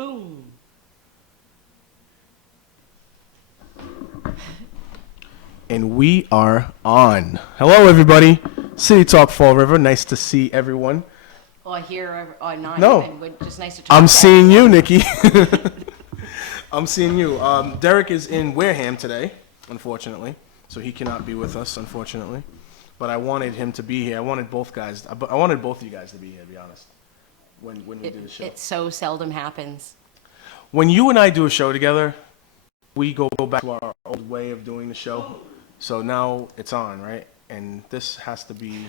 Boom. And we are on. Hello, everybody. City Talk Fall River. Nice to see everyone. Or here, or not No. even. We're just nice to talk I'm to seeing you, everyone. Nikki. I'm seeing you. Derek is in Wareham today, unfortunately, so he cannot be with us, unfortunately. But I wanted him to be here. I wanted both guys. I wanted both of you guys to be here, to be honest. When we do the show. It so seldom happens. When you and I do a show together, we go back to our old way of doing the show. So now it's on, right? And this has to be.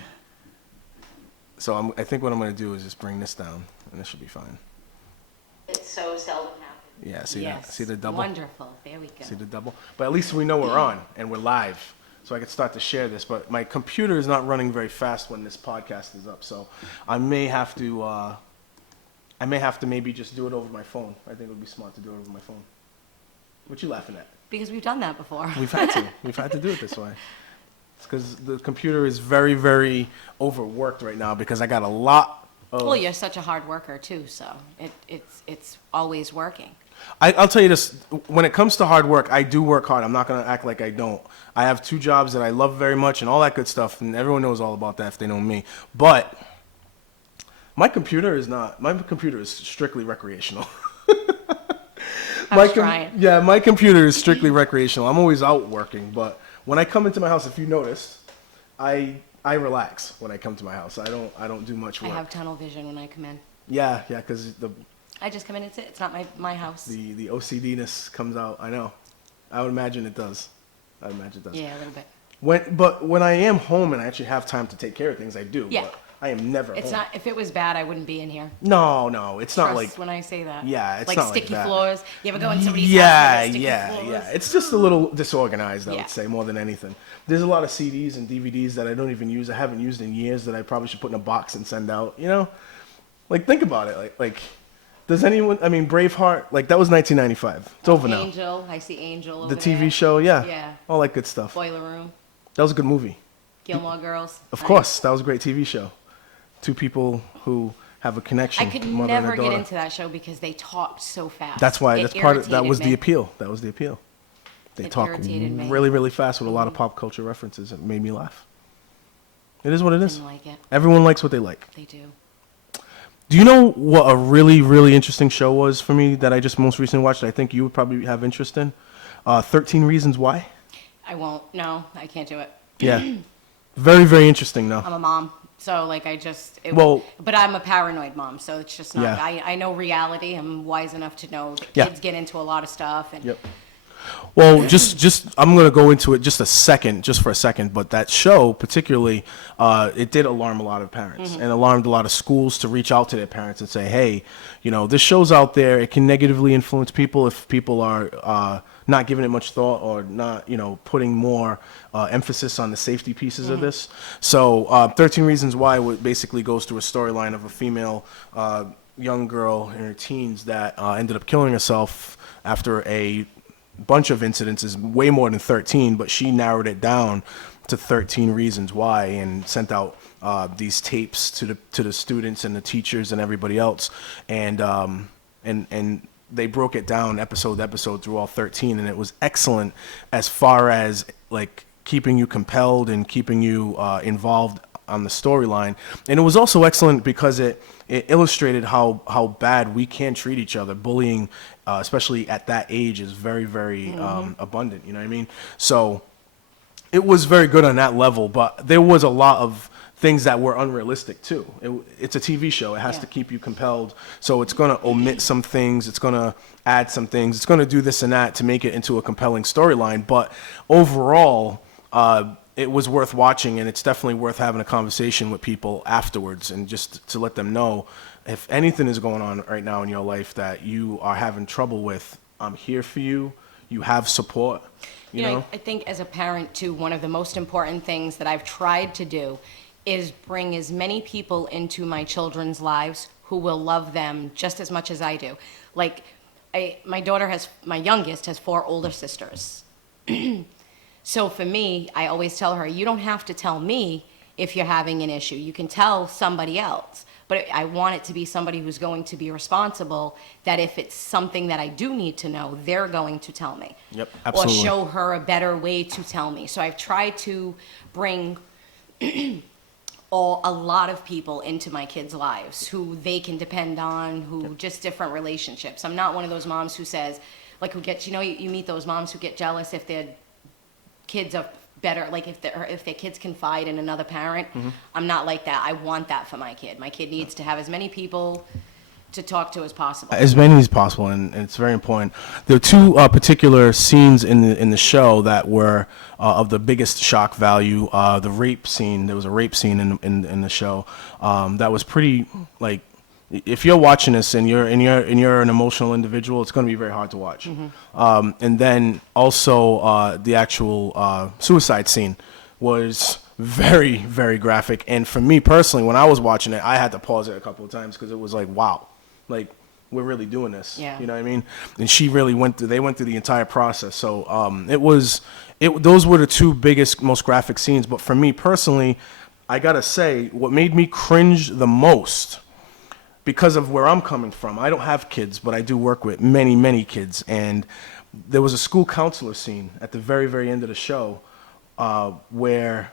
So I think what I'm going to do is just bring this down, and this should be fine. It so seldom happens. Yeah, see Yes. that? See the double? Wonderful. There we go. See the double? But at least we know we're on and we're live. So I can start to share this. But my computer is not running very fast when this podcast is up. So I may have to maybe just do it over my phone. I think it would be smart to do it over my phone. What you laughing at? Because we've done that before. We've had to. We've had to do it this way. It's because the computer is very, very overworked right now because I got a lot of... Well, you're such a hard worker too, so it's always working. I'll tell you this. When it comes to hard work, I do work hard. I'm not going to act like I don't. I have 2 jobs that I love very much and all that good stuff, and everyone knows all about that if they know me. But my computer is strictly recreational. Trying. Yeah, my computer is strictly recreational. I'm always out working, but when I come into my house, if you notice, I relax when I come to my house. I don't do much work. I have tunnel vision when I come in. Yeah, because I just come in and sit. It's not my house. the OCD-ness comes out. I know. I would imagine it does. Yeah, a little bit. But when I am home and I actually have time to take care of things, I do. Yeah. But I am never It's home. not. If it was bad, I wouldn't be in here. No, it's not Trust like. when I say that. Yeah, it's like not like sticky that. floors. You ever go in somebody's Yeah, house and they have sticky floors? It's just a little disorganized, I Yeah. would say, more than anything. There's a lot of CDs and DVDs that I don't even use. I haven't used in years that I probably should put in a box and send out. You know, like think about it. Like, does anyone? I mean, Braveheart. Like that was 1995. It's over now. Angel. I see Angel The over TV there. show, yeah. Yeah. All that good stuff. Boiler Room. That was a good movie. Gilmore Girls. Of Nice. course, that was a great TV show. 2 people who have a connection. I could mother and a never get daughter. into that show because they talked so fast. That's why. It That's part of. That irritated was the me. appeal. That was the appeal. They It talk irritated me. really, really fast with a lot of pop culture references. It made me laugh. It is what it is. Didn't like it. Everyone likes what they like. They do. Do you know what a really, really interesting show was for me that I just most recently watched? I think you would probably have interest in. 13 Reasons Why. I won't. No, I can't do it. Yeah. Very, very interesting. No. I'm a mom, so like Well- but I'm a paranoid mom, so it's just not. Yeah. I know reality. I'm wise enough to know that Yeah. kids get into a lot of stuff, and Yep. Well, just I'm going to go into it just for a second, but that show particularly, it did alarm a lot of parents and alarmed a lot of schools to reach out to their parents and say, hey, this show's out there. It can negatively influence people if people are not giving it much thought or not, putting more emphasis on the safety pieces of this. So 13 Reasons Why basically goes through a storyline of a female young girl in her teens that ended up killing herself after a bunch of incidences, way more than 13, but she narrowed it down to 13 reasons why and sent out these tapes to the students and the teachers and everybody else, and they broke it down episode to episode through all 13, and it was excellent as far as like keeping you compelled and keeping you involved on the storyline. And it was also excellent because it illustrated how bad we can treat each other. Bullying, especially at that age, is very, very abundant. You know what I mean? So it was very good on that level, but there was a lot of things that were unrealistic too. It's a TV show. It has to keep you compelled. So it's going to omit some things. It's going to add some things. It's going to do this and that to make it into a compelling storyline. But overall, it was worth watching, and it's definitely worth having a conversation with people afterwards and just to let them know if anything is going on right now in your life that you are having trouble with, I'm here for you. You have support. You know? I think as a parent too, one of the most important things that I've tried to do is bring as many people into my children's lives who will love them just as much as I do. Like, my youngest has 4 older sisters. So for me, I always tell her, you don't have to tell me if you're having an issue. You can tell somebody else. but I want it to be somebody who's going to be responsible, that if it's something that I do need to know, they're going to tell me. Yep, absolutely. Or show her a better way to tell me. So I've tried to bring a lot of people into my kids' lives who they can depend on, who just different relationships. I'm not one of those moms who says, like, who gets, you meet those moms who get jealous if their kids are better, like if their kids confide in another parent. I'm not like that. I want that for my kid. My kid needs to have as many people to talk to as possible. As many as possible, and it's very important. There are two particular scenes in the show that were of the biggest shock value. The rape scene. There was a rape scene in the show that was pretty, like, if you're watching this and you're an emotional individual, it's going to be very hard to watch. And then also the actual suicide scene was very, very graphic. And for me personally, when I was watching it, I had to pause it a couple of times because it was like, wow, like, we're really doing this. Yeah. You know what I mean? And she really they went through the entire process. So those were the two biggest, most graphic scenes. But for me personally, I got to say, what made me cringe the most, because of where I'm coming from, I don't have kids, but I do work with many, many kids. And there was a school counselor scene at the very, very end of the show where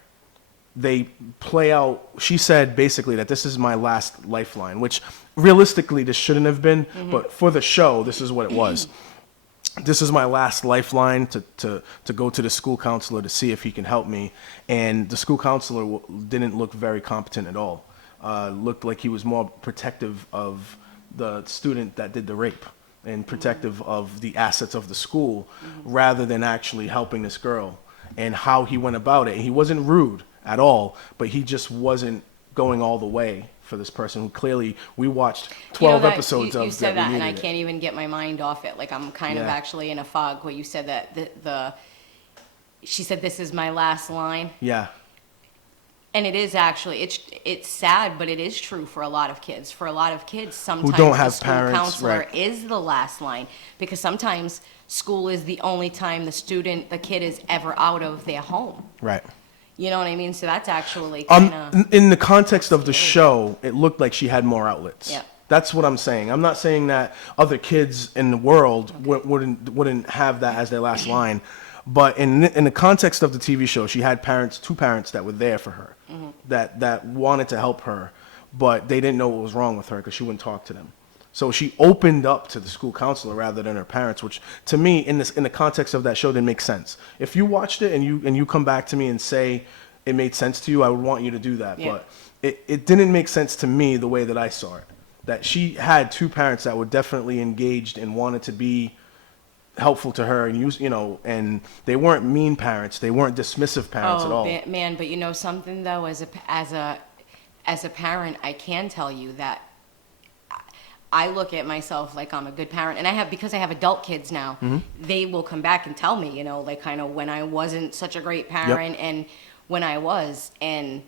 they play out, she said basically that this is my last lifeline, which realistically this shouldn't have been, but for the show, this is what it was. This is my last lifeline to go to the school counselor to see if he can help me. And the school counselor didn't look very competent at all. Looked like he was more protective of the student that did the rape and protective of the assets of the school rather than actually helping this girl, and how he went about it. He wasn't rude at all, but he just wasn't going all the way for this person who clearly, we watched 12 episodes of. You said that, and I it. can't even get my mind off it. Like, I'm kind of actually in a fog where you said that she said, this is my last line. Yeah. And it is actually, it's sad, but it is true for a lot of kids. For a lot of kids, sometimes don't have the school parents, counselor right. is the last line, because sometimes school is the only time the kid is ever out of their home. Right. You know what I mean? So that's actually kind of... In the context of the show, it looked like she had more outlets. Yeah. That's what I'm saying. I'm not saying that other kids in the world wouldn't have that as their last line. But in the context of the TV show, she had two parents that were there for her, that wanted to help her, but they didn't know what was wrong with her because she wouldn't talk to them. So she opened up to the school counselor rather than her parents, which to me, in the context of that show, didn't make sense. If you watched it and you come back to me and say it made sense to you, I would want you to do that. Yeah. But it didn't make sense to me the way that I saw it. That she had two parents that were definitely engaged and wanted to be helpful to her, and and they weren't mean parents. They weren't dismissive parents at all. Man, but you know something though, as a parent, I can tell you that I look at myself like I'm a good parent, and because I have adult kids now, they will come back and tell me, like kind of when I wasn't such a great parent and when I was, and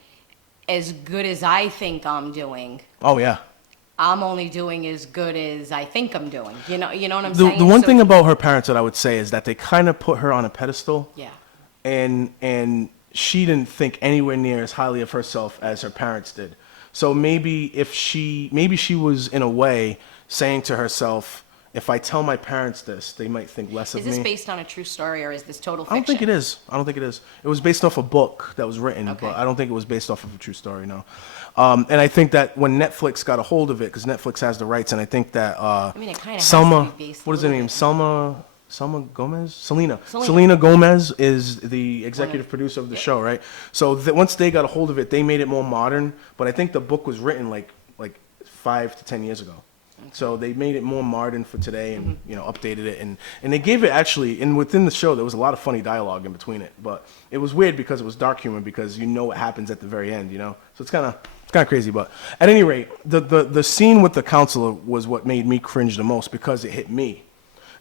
as good as I think I'm doing. Oh yeah. I'm only doing as good as I think I'm doing. You know what I'm saying? The one thing about her parents that I would say is that they kind of put her on a pedestal. Yeah. And she didn't think anywhere near as highly of herself as her parents did. So maybe she was in a way saying to herself, if I tell my parents this, they might think less of me. Is this based on a true story or is this total fiction? I don't think it is. It was based off a book that was written, Okay. but I don't think it was based off of a true story, no. And I think that when Netflix got a hold of it, because Netflix has the rights, and I think that it kind of Selma, has to be based what is her a little name? bit. Selma Gomez? Selena. Selena. Selena Gomez is the executive producer of the show, right? So once they got a hold of it, they made it more modern. But I think the book was written like 5 to 10 years ago. So they made it more modern for today, and updated it, and they gave it actually. And within the show, there was a lot of funny dialogue in between it. But it was weird because it was dark humor, because what happens at the very end, So it's kind of crazy. But at any rate, the scene with the counselor was what made me cringe the most, because it hit me.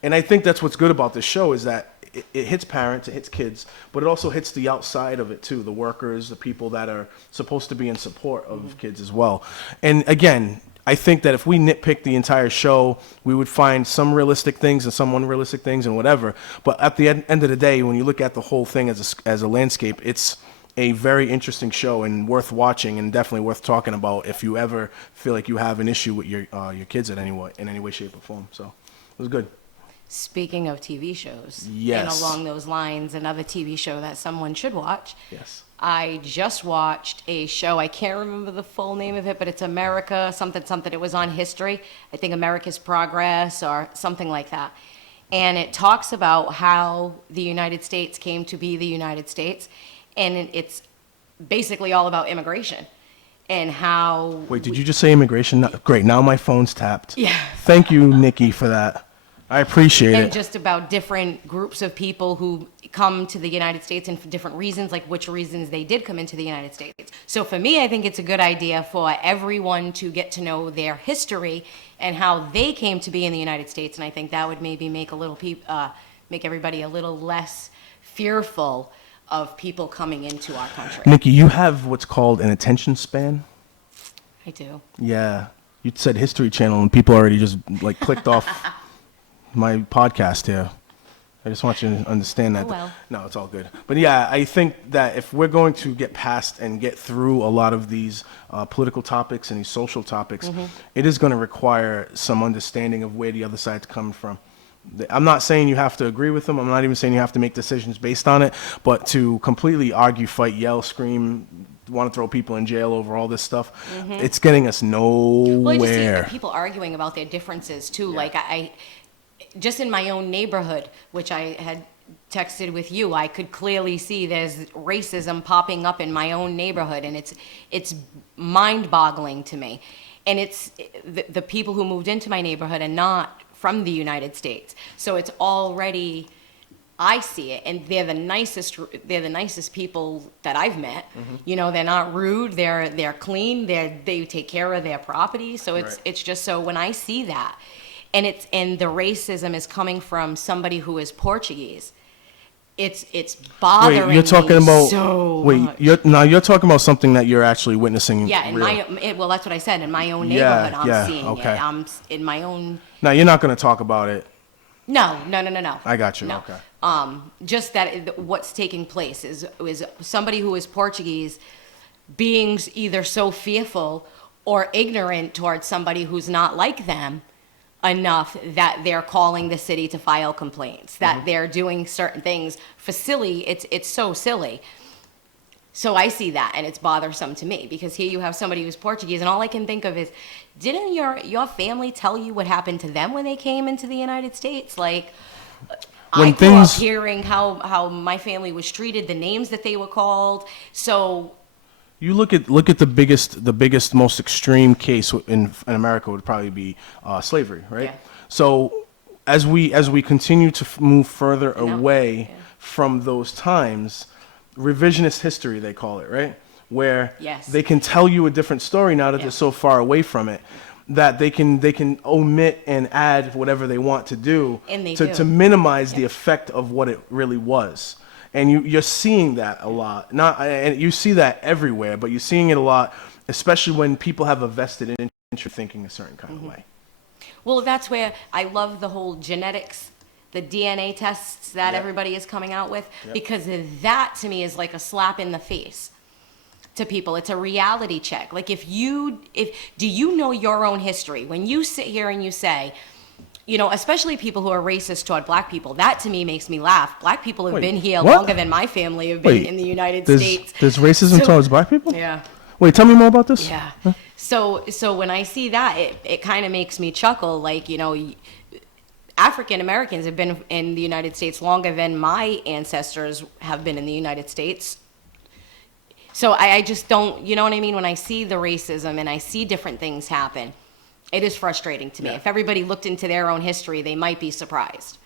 And I think that's what's good about this show, is that it hits parents, it hits kids, but it also hits the outside of it too, the workers, the people that are supposed to be in support of kids as well. And again, I think that if we nitpick the entire show, we would find some realistic things and some unrealistic things and whatever. But at the end of the day, when you look at the whole thing as a landscape, it's a very interesting show and worth watching, and definitely worth talking about if you ever feel like you have an issue with your kids in any way, shape, or form. So it was good. Speaking of TV shows, Yes. and along those lines, another TV show that someone should watch. Yes. I just watched a show, I can't remember the full name of it, but it's America something something. It was on history. I think America's Progress or something like that. And it talks about how the United States came to be the United States. And it's basically all about immigration and how. Wait, did you just say immigration? Great. Now my phone's tapped. Yeah. Thank you, Nikki, for that. I appreciate And it. just about different groups of people who come to the United States and for different reasons, like which reasons they did come into the United States. So for me, I think it's a good idea for everyone to get to know their history and how they came to be in the United States. And I think that would maybe make make everybody a little less fearful of people coming into our country. Nikki, you have what's called an attention span. I do. Yeah. You said History Channel and people already just like clicked off my podcast here. I just want you to understand that. Oh, well. No, it's all good. But yeah, I think that if we're going to get past and get through a lot of these political topics and these social topics, it is going to require some understanding of where the other side's coming from. I'm not saying you have to agree with them. I'm not even saying you have to make decisions based on it. But to completely argue, fight, yell, scream, want to throw people in jail over all this stuff, it's getting us nowhere. Well, I just see people arguing about their differences too. Like I just in my own neighborhood, which I had texted with you, I could clearly see there's racism popping up in my own neighborhood, and it's mind-boggling to me. And it's the people who moved into my neighborhood are not from the United States, so it's already. I see it, and they're the nicest people that I've met. You know, they're not rude. They're clean. They take care of their property. So it's just so when I see that, and the racism is coming from somebody who is Portuguese. It's bothering Wait, you're talking me about so wait, much. you're talking about something that you're actually witnessing. Yeah, well, that's what I said. In my own Yeah, neighborhood, I'm yeah, seeing okay. it. I'm in my own. Now you're not going to talk about it. No. I got you. No. Okay. Just that what's taking place is somebody who is Portuguese being either so fearful or ignorant towards somebody who's not like them enough that they're calling the city to file complaints, that they're doing certain things for silly. It's so silly. So I see that, and it's bothersome to me, because here you have somebody who's Portuguese, and all I can think of is, didn't your family tell you what happened to them when they came into the United States? Like, I grew up hearing how my family was treated, the names that they were called. So you look at the biggest, most extreme case in America would probably be slavery, right? Yeah. So as we continue to move further No. away Yeah. from those times, revisionist history they call it, right? Where Yes. they can tell you a different story now that Yeah. they're so far away from it, that they can omit and add whatever they want to do And they to do. to minimize the Yeah. effect of what it really was. And you're seeing that a lot. And you see that everywhere, but you're seeing it a lot, especially when people have a vested interest thinking a certain kind of way. Well, that's where I love the whole genetics, the DNA tests that Yep. everybody is coming out with, Yep. because that to me is like a slap in the face to people. It's a reality check. Like do you know your own history? When you sit here and you say, you know, especially people who are racist toward black people, that to me makes me laugh. Black people have Wait, been here what? longer than my family have been in the United States. There's racism So- towards black people? Yeah. Wait, tell me more about this. Yeah. So when I see that, it kind of makes me chuckle. Like, you know, African Americans have been in the United States longer than my ancestors have been in the United States. So I just don't, you know what I mean? When I see the racism and I see different things happen, it is frustrating to me. Yeah. If everybody looked into their own history, they might be surprised.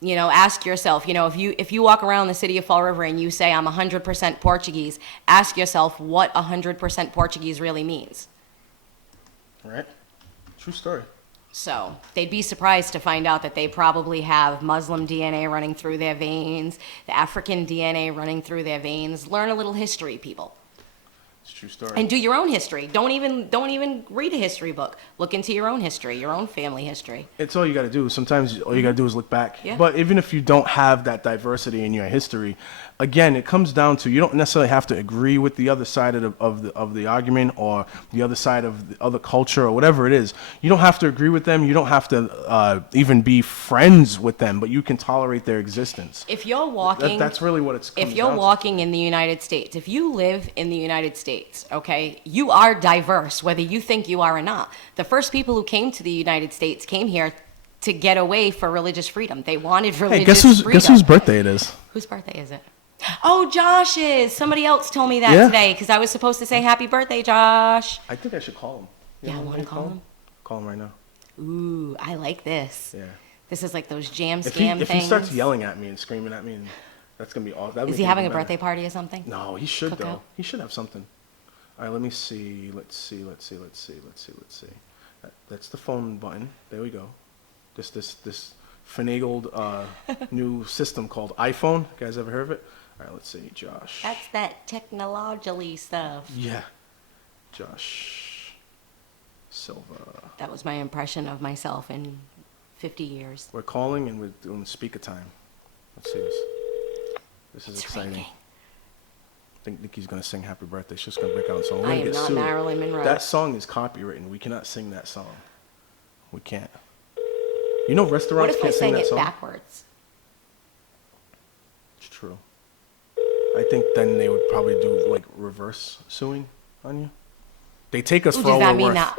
You know, ask yourself, you know, if you walk around the city of Fall River and you say, I'm 100% Portuguese, ask yourself what 100% Portuguese really means. Right. True story. So they'd be surprised to find out that they probably have Muslim DNA running through their veins, the African DNA running through their veins. Learn a little history, people. It's a true story. And do your own history. Don't even read a history book. Look into your own history, your own family history. It's all you got to do. Sometimes all you got to do is look back. Yeah. But even if you don't have that diversity in your history, again, it comes down to, you don't necessarily have to agree with the other side of the argument, or the other side of the other culture, or whatever it is. You don't have to agree with them. You don't have to even be friends with them, but you can tolerate their existence. If you're walking, That's really what it's. if you're walking in the United States, if you live in the United States, okay, you are diverse, whether you think you are or not. The first people who came to the United States came here to get away for religious freedom. They wanted religious freedom. Guess whose birthday it is? Whose birthday is it? Oh, Josh's. Somebody else told me that Yeah. today, because I was supposed to say happy birthday, Josh. I think I should call him. Yeah, I want to call him. Call him right now. Ooh, I like this. Yeah. This is like those jam If scam he things. starts yelling at me and screaming at me, and that's gonna be awesome. Is he having a birthday party or something? No, he should though. Cookout? He should have something. All right, let me see. Let's see. That's the phone button. There we go. This finagled new system called iPhone. You guys ever heard of it? All right, let's see. Josh. That's that technologically stuff. Yeah. Josh Silva. That was my impression of myself in 50 years. We're calling and we're doing speaker time. Let's see this. This is It's exciting. ringing. I think Nikki's gonna sing "Happy Birthday." She's gonna break out a song. We're I gonna am get not sued. Marilyn Monroe. That song is copywritten. We cannot sing that song. We can't. You know, What restaurants if I can't sing sang that it song. backwards? It's true. I think then they would probably do like reverse suing on you. They take us Ooh, for does all that we're mean worth. that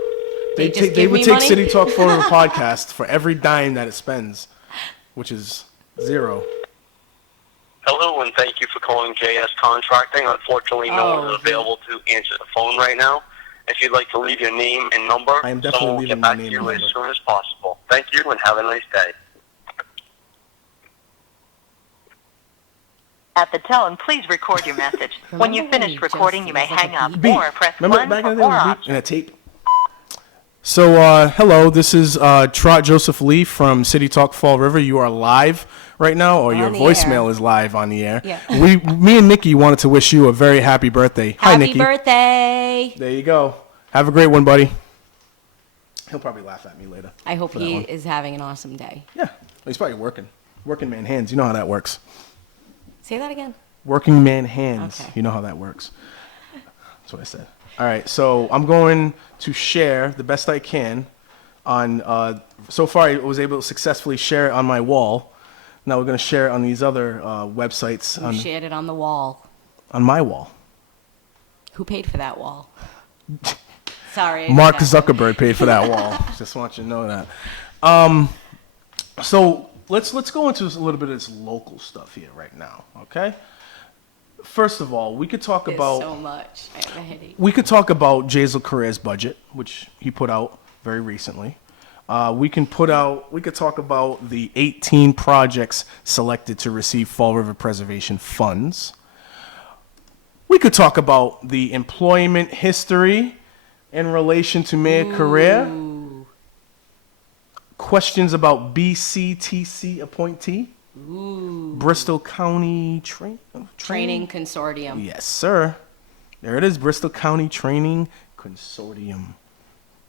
They just take. They give would me take money? City Talk Forever podcast for every dime that it spends, which is zero. Hello, and thank you for calling JS Contracting. Unfortunately, no one is available to answer the phone right now. If you'd like to leave your name and number, I am definitely someone will leaving get my back to name you and as number. soon as possible. Thank you, and have a nice day. At the tone, please record your message. When you've Remember when finished you recording, just you may was like hang a up Beat. or press Remember 1 back in for the day, more with beat options. and a tape. So, hello, this is Trot Joseph Lee from City Talk Fall River. You are live right now, or your On the voicemail air. is live on the air. Yeah. Me and Nikki wanted to wish you a very happy birthday. Hi, Happy Nikki. birthday! There you go. Have a great one, buddy. He'll probably laugh at me later. I hope for that he one. is having an awesome day. Yeah, he's probably working. Working man hands. You know how that works. Say that again. Working man hands. Okay. You know how that works. That's what I said. All right, so I'm going to share the best I can on. So far, I was able to successfully share it on my wall. Now we're going to share it on these other websites Who shared it on the wall? on my wall. Who paid for that wall? Sorry. I Mark did that. Zuckerberg paid for that wall. Just want you to know that. So let's go into a little bit of this local stuff here right now. Okay. First of all, we could talk There's about. so much. I have a headache. We could talk about Jazel Correa's budget, which he put out very recently. We could talk about the 18 projects selected to receive Fall River Preservation funds. We could talk about the employment history in relation to Mayor Correa. Questions about BCTC appointee. Bristol County Training Consortium. Yes, sir. There it is, Bristol County Training Consortium.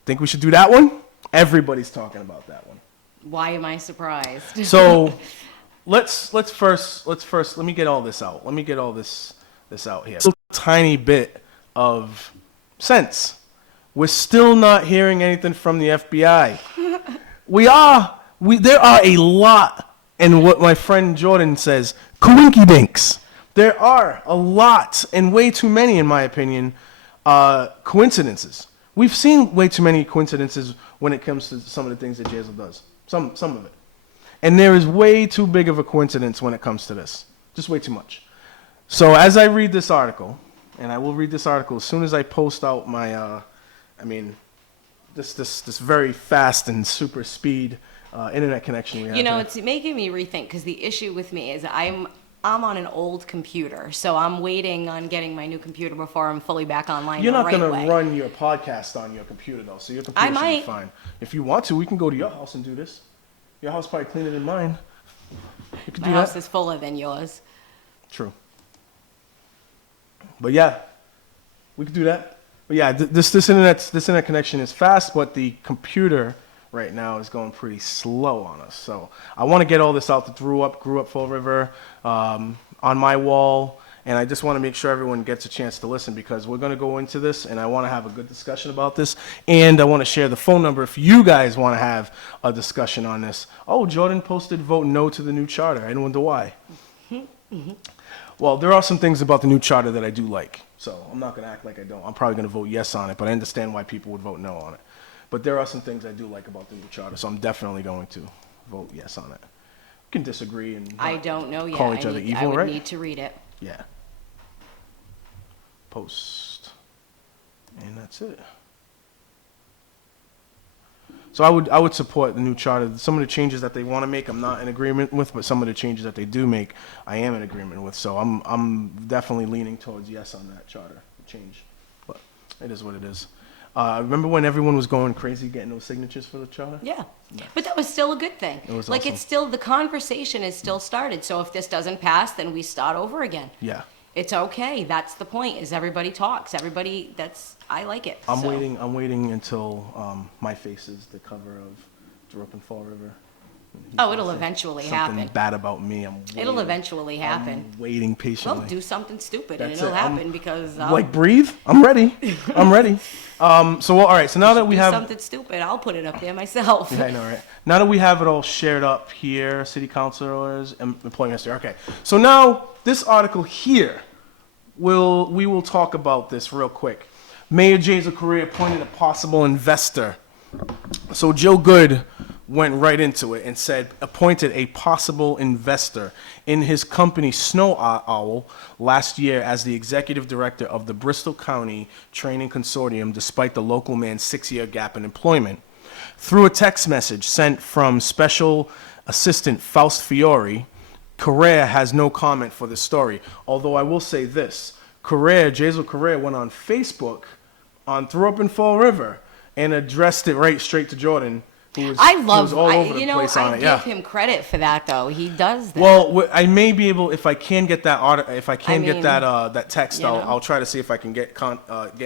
Think we should do that one? Everybody's talking about that one. Why am I surprised? So let's first let me get all this out. Let me get all this out here. A tiny bit of sense. We're still not hearing anything from the FBI. There are a lot, and what my friend Jordan says, coinky dinks. There are a lot, and way too many, in my opinion, coincidences. We've seen way too many coincidences when it comes to some of the things that Jazel does. Some of it. And there is way too big of a coincidence when it comes to this. Just way too much. So as I read this article, and I will read this article as soon as I post out my, this very fast and super speed internet connection we have. You know, here. it's making me rethink, because the issue with me is I'm on an old computer, so I'm waiting on getting my new computer before I'm fully back online. You're the not right going way. to run your podcast on your computer, though, so your computer should be might. fine. If you want to, we can go to your house and do this. Your house is probably cleaner than mine. You can My do house that. is fuller than yours. True. But yeah, we could do that. But yeah, this internet connection is fast, but the computer right now is going pretty slow on us. So I want to get all this out. Grew up Fall River. on my wall, and I just want to make sure everyone gets a chance to listen because we're going to go into this, and I want to have a good discussion about this, and I want to share the phone number if you guys want to have a discussion on this. Oh, Jordan posted vote no to the new charter. I wonder why. Well, there are some things about the new charter that I do like, so I'm not going to act like I don't. I'm probably going to vote yes on it, but I understand why people would vote no on it. But there are some things I do like about the new charter, so I'm definitely going to vote yes on it. We can disagree and I don't know yet. call each other I evil, would right? need to read it. Yeah. Post. And that's it. So I would support the new charter. Some of the changes that they want to make, I'm not in agreement with, but some of the changes that they do make, I am in agreement with. So I'm definitely leaning towards yes on that charter change. But it is what it is. Remember when everyone was going crazy getting those signatures for the charter? Yeah. But that was still a good thing. It was like awesome. it's still, the conversation is still started. So if this doesn't pass, then we start over again. Yeah. It's okay. That's the point, is everybody talks. I like it. I'm so. waiting until my face is the cover of Drop and Fall River. Oh, it'll eventually Something happen. bad about me. It'll eventually happen. I'm waiting patiently. Well, do something stupid That's and it'll it. happen because Like breathe. I'm ready. I'm ready. So all right. So now that we do have, something stupid. I'll put it up there myself. yeah, I know, right? Now that we have it all shared up here, city councilors, employment history. Okay. So now this article here, we will talk about this real quick. Mayor Jazel Correa appointed a possible investor. So Joe Good went right into it and said appointed a possible investor in his company Snow Owl last year as the executive director of the Bristol County Training Consortium despite the local man's 6-year gap in employment. Through a text message sent from Special Assistant Faust Fiore, Correa has no comment for this story. Although I will say this, Jazel Correa went on Facebook on Throw Up and Fall River and addressed it right straight to Jordan, who was, I who love, was all over the place on I it. give Yeah. him credit for that though. He does that. Well, I may be able, if I can get that if I can get mean, that text, you know. I'll try to see if I can get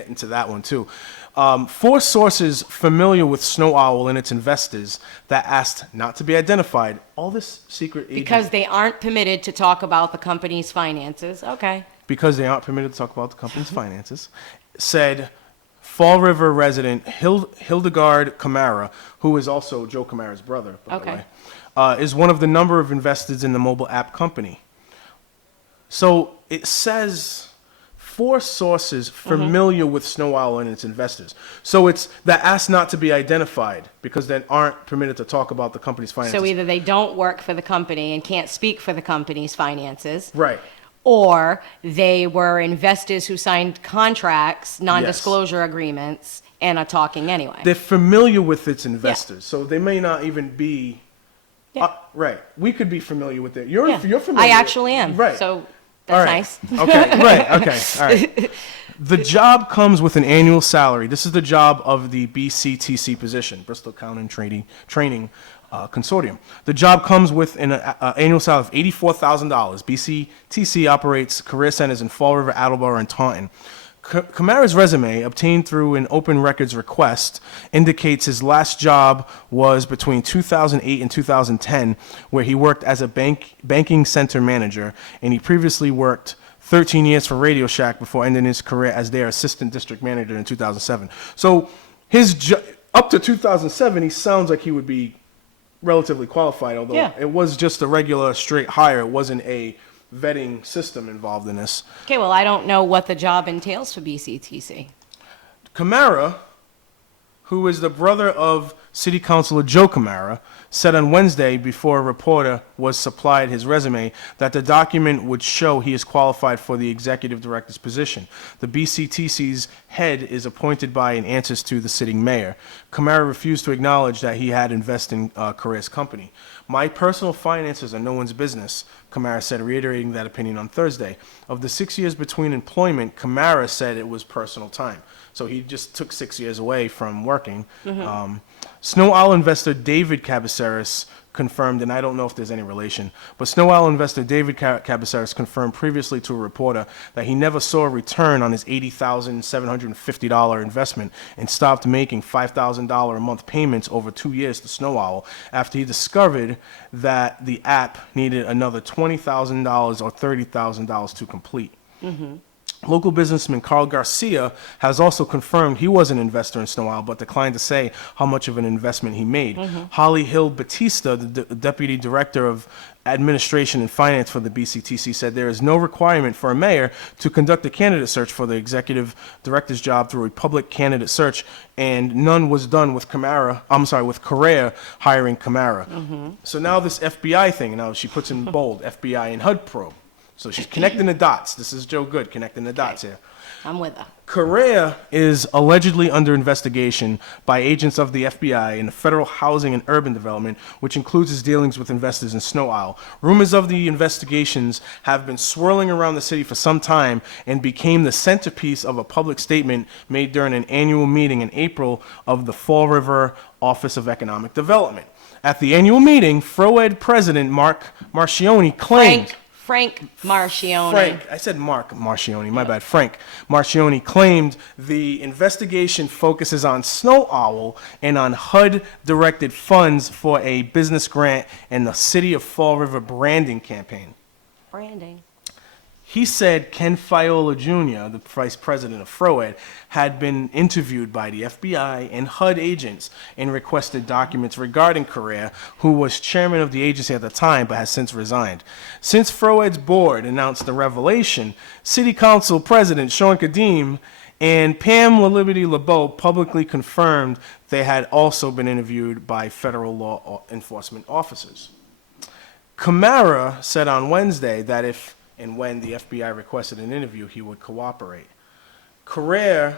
into that one too. 4 sources familiar with Snow Owl and its investors that asked not to be identified. All this secret agent, because they aren't permitted to talk about the company's finances. Okay. because they aren't permitted to talk about the company's finances, said Fall River resident Hildegard Camara, who is also Joe Camara's brother, by Okay. the way, is one of the number of investors in the mobile app company. So it says 4 sources familiar with Snow Owl and its investors. So it's that asked not to be identified because they aren't permitted to talk about the company's finances. So either they don't work for the company and can't speak for the company's finances, Right. or they were investors who signed contracts, non-disclosure agreements, and are talking anyway. They're familiar with its investors, so they may not even be. Yeah. Right. We could be familiar with it. You're Yeah. familiar. I actually am. Right. So All that's right. nice. Okay. Right. Okay. All right. The job comes with an annual salary. This is the job of the BCTC position, Bristol County Training Consortium. The job comes with an annual salary of $84,000. BCTC operates career centers in Fall River, Attleboro, and Taunton. Camara's resume, obtained through an open records request, indicates his last job was between 2008 and 2010, where he worked as a banking center manager, and he previously worked 13 years for Radio Shack before ending his career as their assistant district manager in 2007. So up to 2007, he sounds like he would be relatively qualified, although Yeah. it was just a regular straight hire. It wasn't a vetting system involved in this. Okay, well, I don't know what the job entails for BCTC. Camara, who is the brother of City Councilor Joe Camara, said on Wednesday before a reporter was supplied his resume that the document would show he is qualified for the executive director's position. The BCTC's head is appointed by and answers to the sitting mayor. Camara refused to acknowledge that he had invested in Correa's company. My personal finances are no one's business, Camara said, reiterating that opinion on Thursday. Of the 6 years between employment, Camara said it was personal time. So he just took 6 years away from working. Snow Owl investor David Cabaceres confirmed, and I don't know if there's any relation, but Snow Owl investor David Cabaceres confirmed previously to a reporter that he never saw a return on his $80,750 investment and stopped making $5,000 a month payments over 2 years to Snow Owl after he discovered that the app needed another $20,000 or $30,000 to complete. Local businessman Carl Garcia has also confirmed he was an investor in Snow Owl, but declined to say how much of an investment he made. Holly Hill Batista, the deputy director of administration and finance for the BCTC, said there is no requirement for a mayor to conduct a candidate search for the executive director's job through a public candidate search, and none was done with with Correa hiring Camara. So now this FBI thing, now she puts in bold, FBI and HUD probe. So she's connecting the dots. This is Joe Good connecting the dots here. I'm with her. Correa is allegedly under investigation by agents of the FBI in the Federal Housing and Urban Development, which includes his dealings with investors in Snow Owl. Rumors of the investigations have been swirling around the city for some time and became the centerpiece of a public statement made during an annual meeting in April of the Fall River Office of Economic Development. At the annual meeting, FROED President Mark Marchioni claimed... Frank Marchioni. Frank, I said Mark Marchioni, my bad. Frank Marchioni claimed the investigation focuses on Snow Owl and on HUD-directed funds for a business grant and the City of Fall River branding campaign. Branding. He said Ken Fiola Jr., the vice president of FROED, had been interviewed by the FBI and HUD agents and requested documents regarding Correa, who was chairman of the agency at the time but has since resigned. Since FROED's board announced the revelation, City Council President Sean Kadim and Pam LaLiberty LeBeau publicly confirmed they had also been interviewed by federal law enforcement officers. Camara said on Wednesday that if and when the FBI requested an interview, he would cooperate. Correa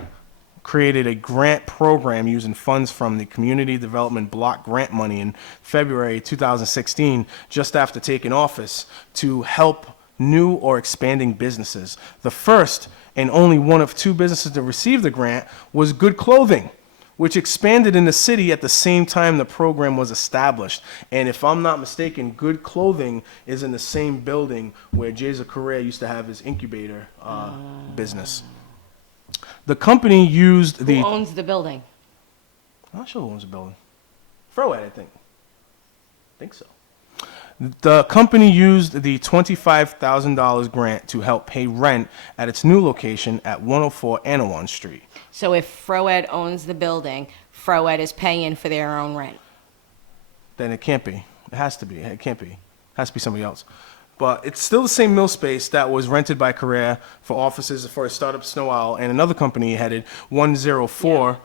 created a grant program using funds from the Community Development Block Grant money in February 2016, just after taking office, to help new or expanding businesses. The first and only one of 2 businesses to receive the grant was Good Clothing, which expanded in the city at the same time the program was established. And if I'm not mistaken, Good Clothing is in the same building where Jason Correa used to have his incubator business. The company used Who owns the building? I'm not sure who owns the building. FROED, I think. I think so. The company used the $25,000 grant to help pay rent at its new location at 104 Anawan Street. So if FROED owns the building, FROED is paying for their own rent. Then it can't be. It has to be. It can't be. It has to be somebody else. But it's still the same mill space that was rented by Correa for offices for a startup Snow Owl and another company headed 104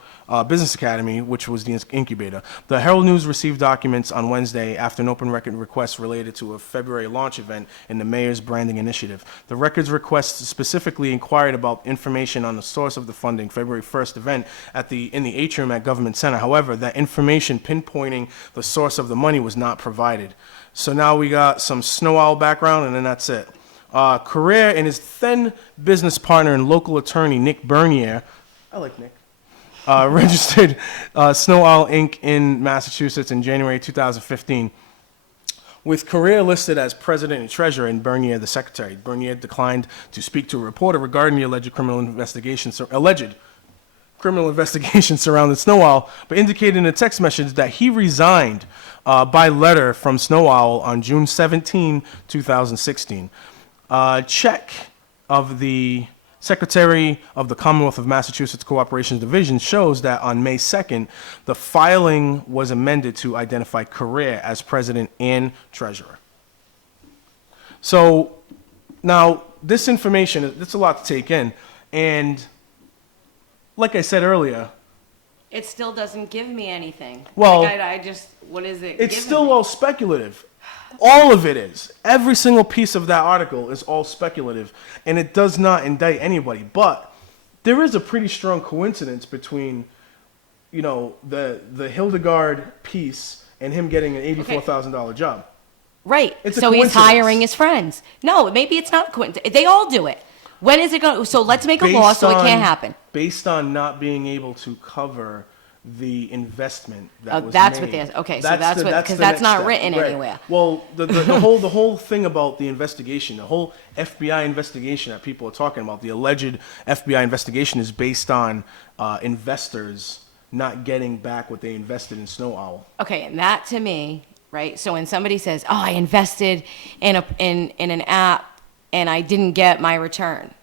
Business Academy, which was the incubator. The Herald News received documents on Wednesday after an open record request related to a February launch event in the mayor's branding initiative. The records request specifically inquired about information on the source of the funding February 1st event in the atrium at Government Center. However, that information pinpointing the source of the money was not provided. So now we got some Snow Owl background, and then that's it. Correa and his then business partner and local attorney, Nick Bernier, I like Nick, registered Snow Owl Inc. in Massachusetts in January 2015. With Correa listed as president and treasurer and Bernier the secretary. Bernier declined to speak to a reporter regarding the alleged criminal investigation surrounding Snow Owl, but indicated in a text message that he resigned by letter from Snow Owl on June 17, 2016. Check of the Secretary of the Commonwealth of Massachusetts Cooperations Division shows that on May 2nd, the filing was amended to identify Correa as president and treasurer. So now this information, it's a lot to take in, and like I said earlier, It still doesn't give me anything. Well, Like, I just, what is it? it's giving still me? all speculative. All of it is. Every single piece of that article is all speculative, and it does not indict anybody. But there is a pretty strong coincidence between, the Hildegard piece and him getting an $84,000 job. Right. It's a So he's coincidence. hiring his friends. No, maybe it's not coincidence. They all do it. When is it going? So let's make a law so it can't happen. Based on not being able to cover the investment that Oh, was that's made. what there's. Okay, so that's what, because the that's next not step. written Right. anywhere. Well, the whole thing about the investigation, the whole FBI investigation that people are talking about, the alleged FBI investigation is based on investors not getting back what they invested in Snow Owl. Okay, and that to me, right? So when somebody says, "Oh, I invested in an app and I didn't get my return,"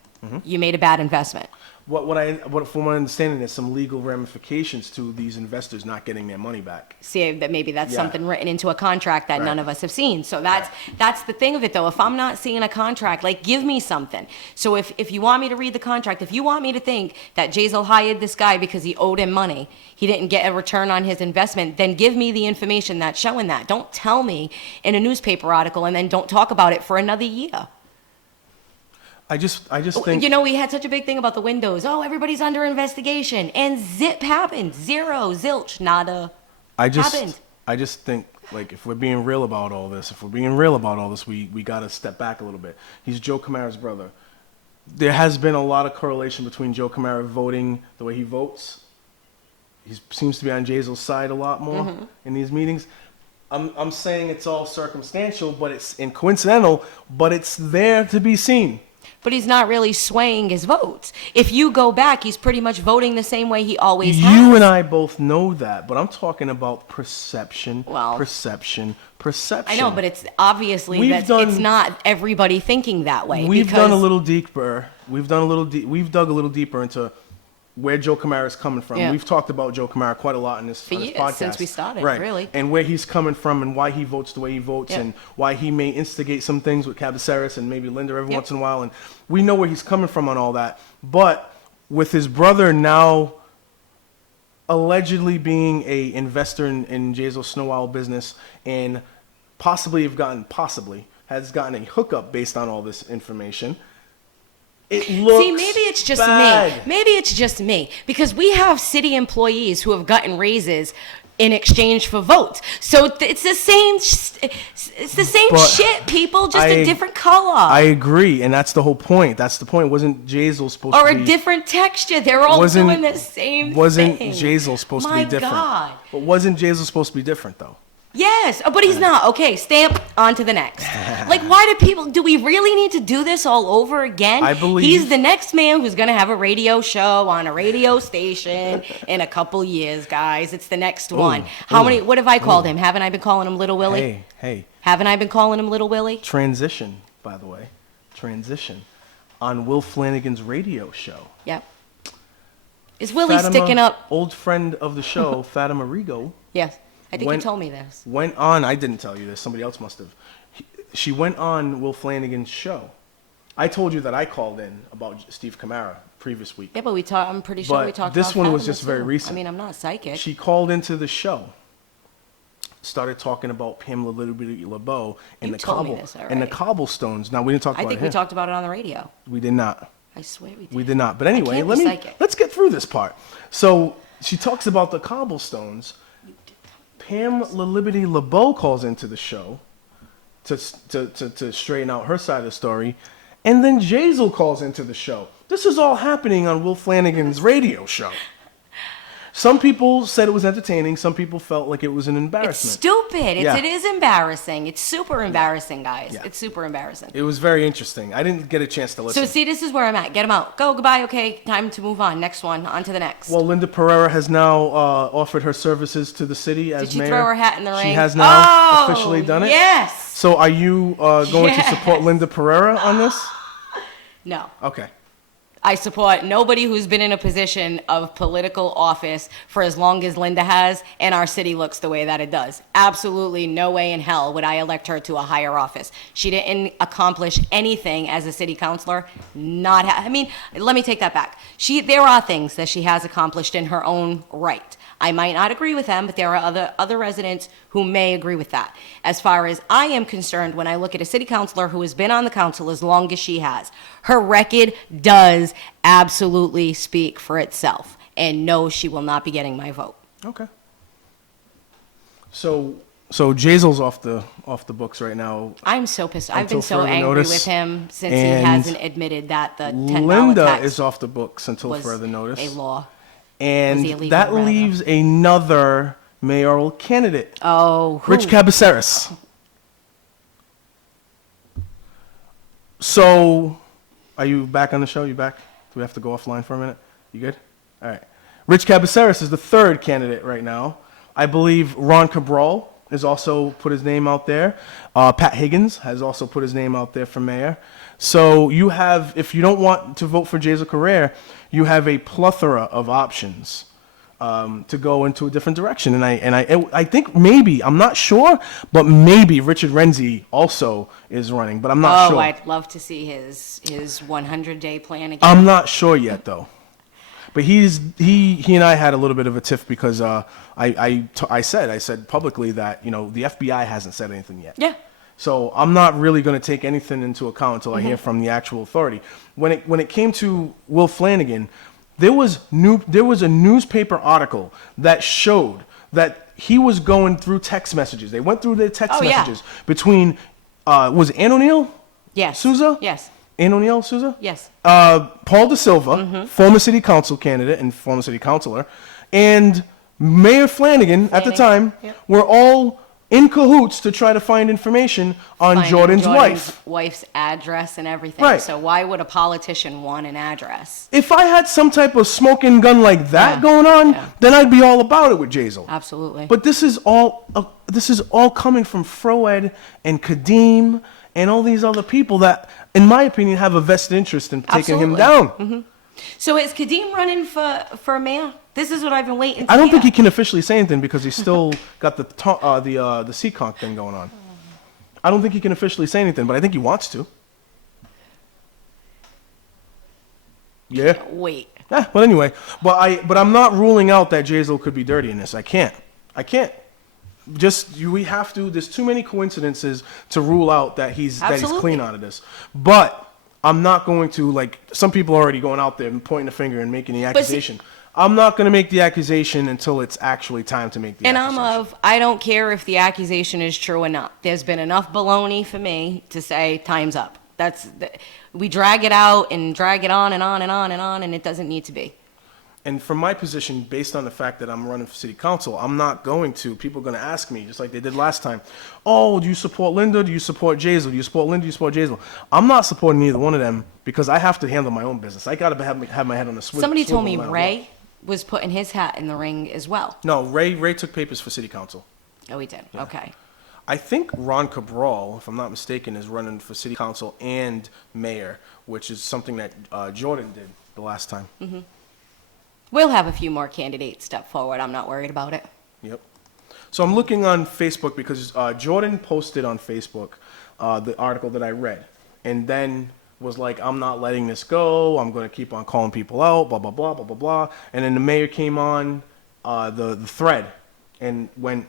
you made a bad investment. What from my understanding, there's some legal ramifications to these investors not getting their money back. See, that maybe that's Yeah. something written into a contract that Right. none of us have seen. So that's the thing of it, though. If I'm not seeing a contract, like, give me something. So if you want me to read the contract, if you want me to think that Jazel hired this guy because he owed him money, he didn't get a return on his investment, then give me the information that's showing that. Don't tell me in a newspaper article and then don't talk about it for another year. I just think You know, we had such a big thing about the windows. Oh, everybody's under investigation. And zip happened. Zero, zilch, nada. Happened. I just think, like, if we're being real about all this, we got to step back a little bit. He's Joe Camara's brother. There has been a lot of correlation between Joe Camara voting the way he votes. He seems to be on Jazel's side a lot more in these meetings. I'm saying it's all circumstantial, but it's coincidental, but it's there to be seen. But he's not really swaying his votes. If you go back, he's pretty much voting the same way he always has. You and I both know that, but I'm talking about perception, Well, perception. I know, but it's obviously We've that done- it's not everybody thinking that way. We've because done a little deeper. We've dug a little deeper into where Joe Camara is coming from. Yeah. We've talked about Joe Camara quite a lot on this For years, podcast. since we started, right. really. And where he's coming from and why he votes the way he votes Yep. and why he may instigate some things with Cabaceres and maybe Linda every Yep. once in a while. And we know where he's coming from on all that. But with his brother now allegedly being a investor in Jazel Snow Owl business and has gotten a hookup based on all this information. It looks See, maybe it's just bad. me. Maybe it's just me. Because we have city employees who have gotten raises in exchange for votes. So it's the same But shit, people, just I- a different color. I agree, and that's the whole point. That's the point. Wasn't Jazel supposed or to a be different texture. They're all wasn't- doing the same Wasn't thing. Jazel supposed to My be different? God. But wasn't Jazel supposed to be different though? Yes, but he's not. Okay, stamp, on to the next. Like, why do we really need to do this all over again? I believe- He's the next man who's going to have a radio show on a radio station in a couple years, guys. It's the next one. What have I called him? Haven't I been calling him Little Willie? Hey, Haven't I been calling him Little Willie? transition, by the way. Transition on Will Flanagan's radio show. Yep. Is Willie Fatima, sticking up? Old friend of the show, Fatima Rigo, Yes. I think When- you told me this. went on. I didn't tell you this. Somebody else must have. She went on Will Flanagan's show. I told you that I called in about Steve Camara previous week. Yeah, but I'm pretty sure But we talked this about one was Fatima, just very too. recent. I mean, I'm not psychic. She called into the show, started talking about Pamela Liberty LeBeau and You told me this and the already. cobblestones. Now we didn't talk I about think him. we talked about it on the radio. We did not. I swear we did. We did not. But anyway, can't be psychic. let's get through this part. So she talks about the cobblestones. Pamela Liberty LeBeau calls into the show to straighten out her side of the story, and then Jazel calls into the show. This is all happening on Will Flanagan's radio show. Some people said it was entertaining. Some people felt like it was an It's embarrassment. stupid. Yeah. It is embarrassing. It's super embarrassing, guys. Yeah. It's super embarrassing. It was very interesting. I didn't get a chance to listen. So see, this is where I'm at. Get them out. Go, goodbye. Okay, time to move on. Next one. On to the next. Well, Linda Pereira has now offered her services to the city as Did she mayor. throw her hat in the ring? She has now Oh, officially done it. Yes. So are you going to support Yes. Linda Pereira on this? No. Okay. I support nobody who's been in a position of political office for as long as Linda has, and our city looks the way that it does. Absolutely no way in hell would I elect her to a higher office. She didn't accomplish anything as a city councilor. I mean, let me take that back. There are things that she has accomplished in her own right. I might not agree with them, but there are other residents who may agree with that. As far as I am concerned, when I look at a city councilor who has been on the council as long as she has, her record does absolutely speak for itself. And no, she will not be getting my vote. Okay. So So Jazel's off the books right now. I'm so pissed. I've Until been so further angry notice. with him since he And hasn't admitted that the $10 Linda tax is off the books until was further notice. a law. And Was he illegal, that rather? leaves another mayoral candidate, Oh, who? Rich Cabaceres. So, are you back on the show? You back? Do we have to go offline for a minute? You good? All right. Rich Cabaceres is the third candidate right now. I believe Ron Cabral has also put his name out there. Pat Higgins has also put his name out there for mayor. So you have, if you don't want to vote for Jazel Carrere, you have a plethora of options to go into a different direction. And I think maybe, I'm not sure, but maybe Richard Renzi also is running, but I'm not Oh, sure. I'd love to see his 100-day plan again. I'm not sure yet, though. But he and I had a little bit of a tiff because I said publicly that, you know, the FBI hasn't said anything yet. Yeah. So I'm not really going to take anything into account until I hear from the actual authority. When it came to Will Flanagan, there was a newspaper article that showed that he was going through text messages. They went through their text Oh, yeah. messages between was it Ann O'Neill? Yes. Souza? Yes. Ann O'Neill Souza? Yes. Paul De Silva, former city council candidate and former city councilor, and Mayor Flanagan at the time Yep. were all in cahoots to try to find information on Finding Jordan's wife. wife's address and everything. Right. So why would a politician want an address? If I had some type of smoking gun like that Yeah. going on, Yeah. then I'd be all about it with Jazel. Absolutely. But this is all coming from Froed and Kadeem and all these other people that, in my opinion, have a vested interest in taking him Absolutely. down. So is Kadeem running for mayor? This is what I've been waiting to I don't hear. think he can officially say anything because he's still got the Seekonk thing going on. I don't think he can officially say anything, but I think he wants to. Yeah. Wait. But anyway, but I'm not ruling out that Jazel could be dirty in this. I can't. We have to. There's too many coincidences to rule out that he's Absolutely. clean out of this. But I'm not going to, like, some people are already going out there and pointing the finger and making the see- accusation. I'm not going to make the accusation until it's actually time to make the And accusation. I don't care if the accusation is true or not. There's been enough baloney for me to say time's up. We drag it out and drag it on and on and on and on, and it doesn't need to be. And from my position, based on the fact that I'm running for city council, I'm not going to. People are going to ask me, just like they did last time, oh, do you support Linda? Do you support Jazel? Do you support Linda? Do you support Jazel? I'm not supporting either one of them because I have to handle my own business. I got to have my head on the swivel. Somebody told me no matter Ray what. was putting his hat in the ring as well. No, Ray took papers for city council. Oh, he did. Okay. I think Ron Cabral, if I'm not mistaken, is running for city council and mayor, which is something that Jordan did the last time. We'll have a few more candidates step forward. I'm not worried about it. Yep. So I'm looking on Facebook because Jordan posted on Facebook the article that I read, and then was like, I'm not letting this go. I'm going to keep on calling people out, blah, blah, blah, blah, blah, blah. And then the mayor came on the thread and went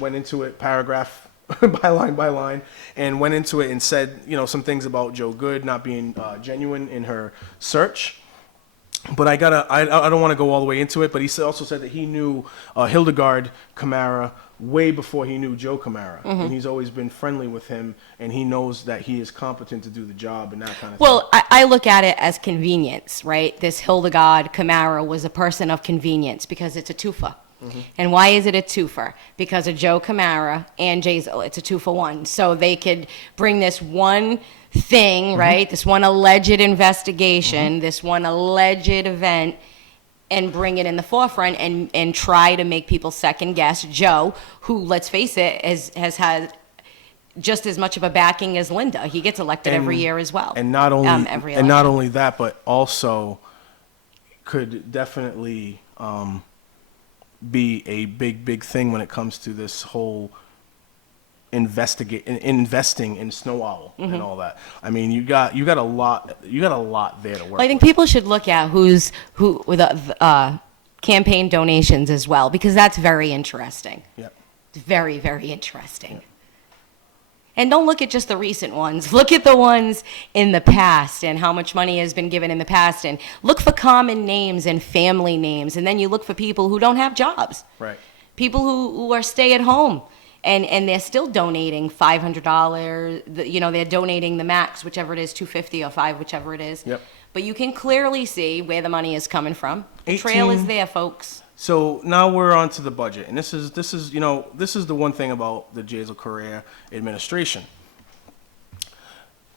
into it paragraph by line, and went into it and said, you know, some things about Joe Good not being genuine in her search. But I don't want to go all the way into it, but he also said that he knew Hildegard Camara way before he knew Joe Camara. And he's always been friendly with him, and he knows that he is competent to do the job and that kind of thing. Well, I look at it as convenience, right? This Hildegard Camara was a person of convenience because it's a twofer. And why is it a twofer? Because of Joe Camara and Jazel. It's a 2-for-1. So they could bring this one thing, right? This one alleged investigation, this one alleged event, and bring it in the forefront and try to make people second guess Joe, who, let's face it, has had just as much of a backing as Linda. He gets elected every year as well. And not only Every and not election. only that, but also could definitely be a big thing when it comes to this whole investing in Snow Owl and all that. I mean, you got a lot there to work. Well, I think with. people should look at who with campaign donations as well, because that's very interesting. Yep. It's very, very interesting. And don't look at just the recent ones. Look at the ones in the past and how much money has been given in the past. And look for common names and family names. And then you look for people who don't have jobs. Right. People who are stay at home and they're still donating $500. They're donating the max, whichever it is, $250 or $5, whichever it is. Yep. But you can clearly see where the money is coming from. The trail is there, folks. So now we're on to the budget, and this is the one thing about the Jazel Correa administration.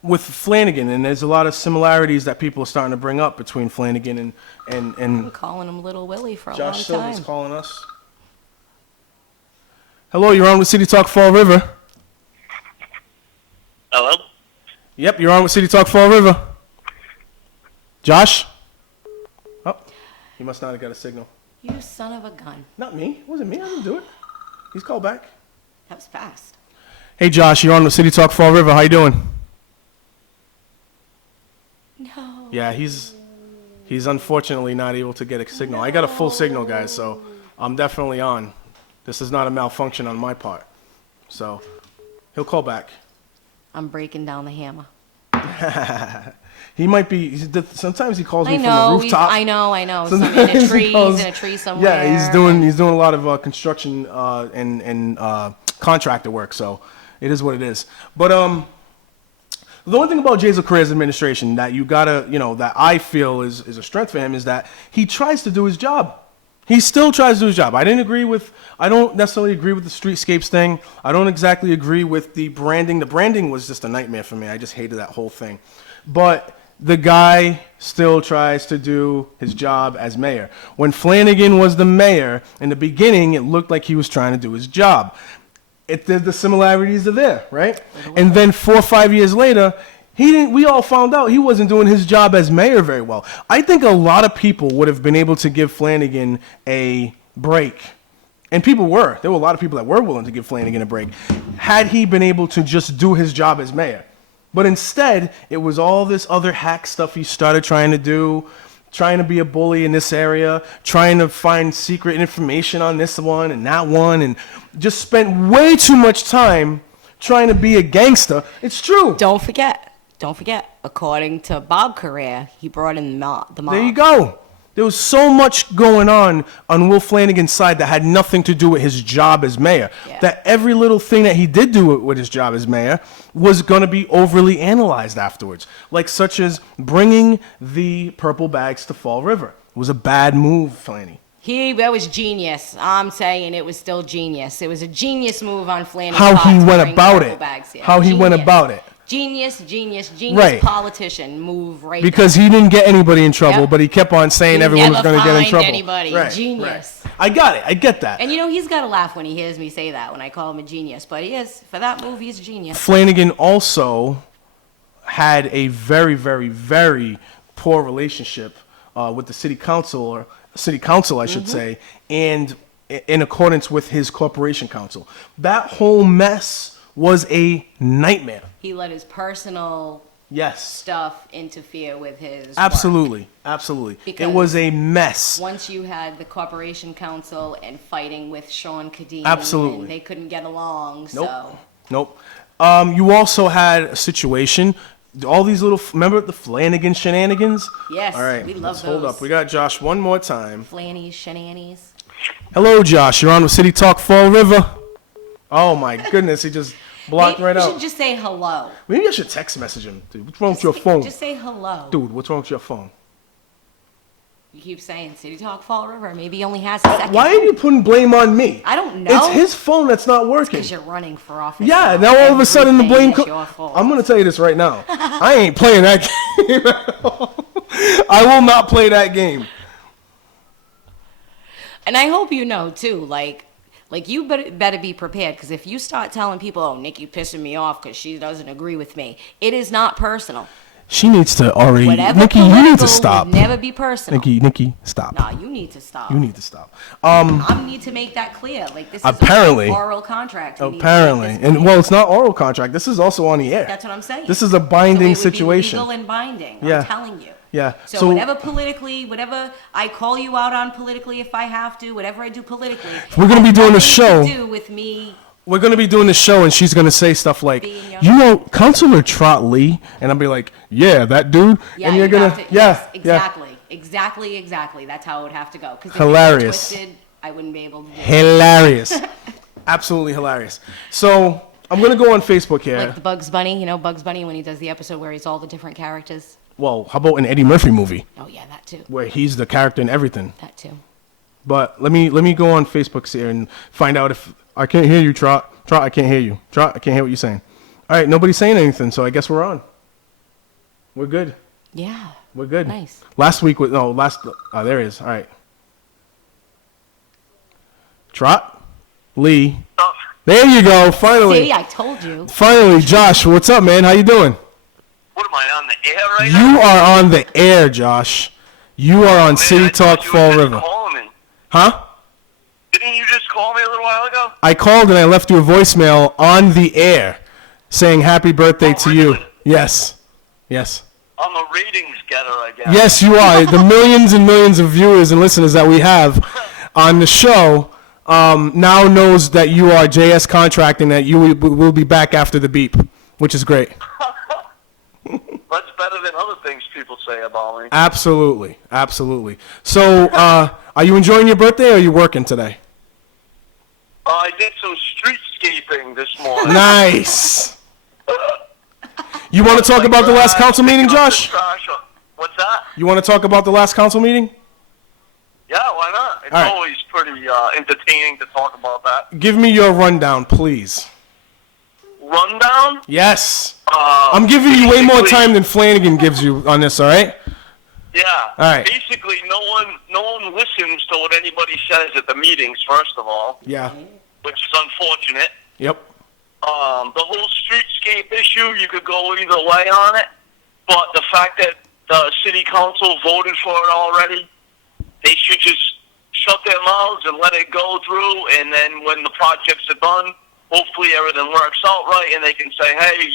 With Flanagan, and there's a lot of similarities that people are starting to bring up between Flanagan I'm and calling him Little Willie for a Josh long time. Silver's calling us. Hello, you're on with City Talk Fall River. Hello? Yep, you're on with City Talk Fall River. Josh? Oh, he must not have got a signal. You son of a gun. Not me. It wasn't me. I didn't do it. He's called back. That was fast. Hey, Josh, you're on with City Talk Fall River. How you doing? No. Yeah, he's unfortunately not able to get a signal. I got a full signal, guys, so I'm definitely on. This is not a malfunction on my part. So he'll call back. I'm breaking down the hammer. He might be. Sometimes he calls me I from know. the rooftop. I know. Some Sometimes in a he tree. calls- He's in a tree somewhere. Yeah, he's doing a lot of construction and contractor work. So it is what it is. But the one thing about Jazel Correa's administration that that I feel is a strength for him is that he tries to do his job. He still tries to do his job. I don't necessarily agree with the streetscapes thing. I don't exactly agree with the branding. The branding was just a nightmare for me. I just hated that whole thing. But the guy still tries to do his job as mayor. When Flanagan was the mayor, in the beginning, it looked like he was trying to do his job. The similarities are there, right? And then 4 or 5 years later, we all found out he wasn't doing his job as mayor very well. I think a lot of people would have been able to give Flanagan a break. And there were a lot of people that were willing to give Flanagan a break had he been able to just do his job as mayor. But instead, it was all this other hack stuff he started trying to do, trying to be a bully in this area, trying to find secret information on this one and that one, and just spent way too much time trying to be a gangster. It's true. Don't forget. According to Bob Correa, he brought in the mob. There you go. There was so much going on Will Flanagan's side that had nothing to do with his job as mayor. Yeah. That every little thing that he did do with his job as mayor was going to be overly analyzed afterwards. Like such as bringing the purple bags to Fall River. It was a bad move, Flanny. That was genius. I'm saying it was still genius. It was a genius move on Flanagan's How part he to went bring about purple it. bags here. How he went Genius. about it. Genius Right. politician move right Because he didn't get anybody in trouble, Yep. but he kept on saying He everyone was never going to get in fined trouble. anybody. Right, Genius. right. I got it. I get that. And he's got to laugh when he hears me say that, when I call him a genius. But he is. For that move, he's a genius. Flanagan also had a very, very, very poor relationship with the city council, I should say, and in accordance with his corporation council. That whole mess was a nightmare. He let his personal Yes. stuff interfere with his work. Absolutely. Absolutely. Because it was a mess. Once you had the corporation council and fighting with Sean Kadeem, Absolutely. and they couldn't get along. Nope. So Nope. You also had a situation. All these remember the Flanagan shenanigans? yes, All right. we love let's those. hold up. We got Josh one more time. Flannies, shenanigans. Hello, Josh. You're on with City Talk Fall River. Oh my goodness, he just blocked Maybe right you out. should just say hello. Maybe I should text message him. Dude, what's wrong with your phone? Just say hello. Dude, what's wrong with your phone? You keep saying City Talk Fall River. Maybe he only has a second. Why are you putting blame on me? I don't know. It's his phone that's not working. Because you're running for office. Yeah, now all of a sudden the blame. Everything is your fault. I'm going to tell you this right now. I ain't playing that game at all. I will not play that game. And I hope you know too, like you better be prepared, because if you start telling people, "Oh, Nikki pissing me off because she doesn't agree with me," it is not personal. She needs to already. Whatever Nikki, you need to political stop. would never be personal. Nikki, stop. Nah, you need to stop. You need to stop. I need to make that clear. Like this is Apparently. an oral contract. We need to Apparently, make this and clear. well, it's not oral contract. This is also on the air. That's what I'm saying. This is a So binding it would situation. Be legal and binding. Yeah. I'm telling you. Yeah. So whatever I call you out on politically if I have to, whatever I do politically. We're gonna be has doing a nothing show. To do with me. We're going to be doing this show, and she's going to say stuff like, Being your- you know, Councilor Trot Lee, and I'll be like, yeah, that dude, Yeah, and you're you going have to, to, yeah, yes, exactly. That's how it would have to go. 'Cause if it was Hilarious. twisted, I wouldn't be able to do it. hilarious. Absolutely hilarious. So I'm gonna go on Facebook here. Like the Bugs Bunny, you know, Bugs Bunny when he does the episode where he's all the different characters. Well, how about an Eddie Murphy movie Oh yeah, that too. where he's the character in everything? That too. But let me go on Facebook here and find out if I can't hear you, Trot. Trot, I can't hear you. Trot, I can't hear what you're saying. All right, nobody's saying anything, so I guess we're on. We're good. Yeah. We're good. Nice. There it is. All right. Trot, Lee. Oh, There you go. Finally. See, I told you. Finally, Josh. What's up, man? How you doing? what am I on the air right now? You are on the air, Josh. You are on Man, City I Talk thought you Fall were just River. calling me. Huh? Didn't you just call me a little while ago? I called and I left you a voicemail on the air saying happy birthday to you. really? Yes. Yes. I'm a ratings getter, I guess. Yes, you are. The millions and millions of viewers and listeners that we have on the show now knows that you are JS Contracting, that you will be back after the beep, which is great. That's better than other things people say about me. Absolutely. Absolutely. So, are you enjoying your birthday or are you working today? I did some streetscaping this morning. Nice. You want to talk about the last council meeting, Picking up the Josh? trash. What's that? You want to talk about the last council meeting? Yeah, why not? It's All right. always pretty entertaining to talk about that. Give me your rundown, please. Rundown? Yes. I'm giving you way more time than Flanagan gives you on this, all right? Yeah. All right. Basically, no one listens to what anybody says at the meetings, first of all, Yeah. which is unfortunate. Yep. The whole streetscape issue, you could go either way on it, but the fact that the city council voted for it already, they should just shut their mouths and let it go through, and then when the projects are done, hopefully everything works out right, and they can say, hey,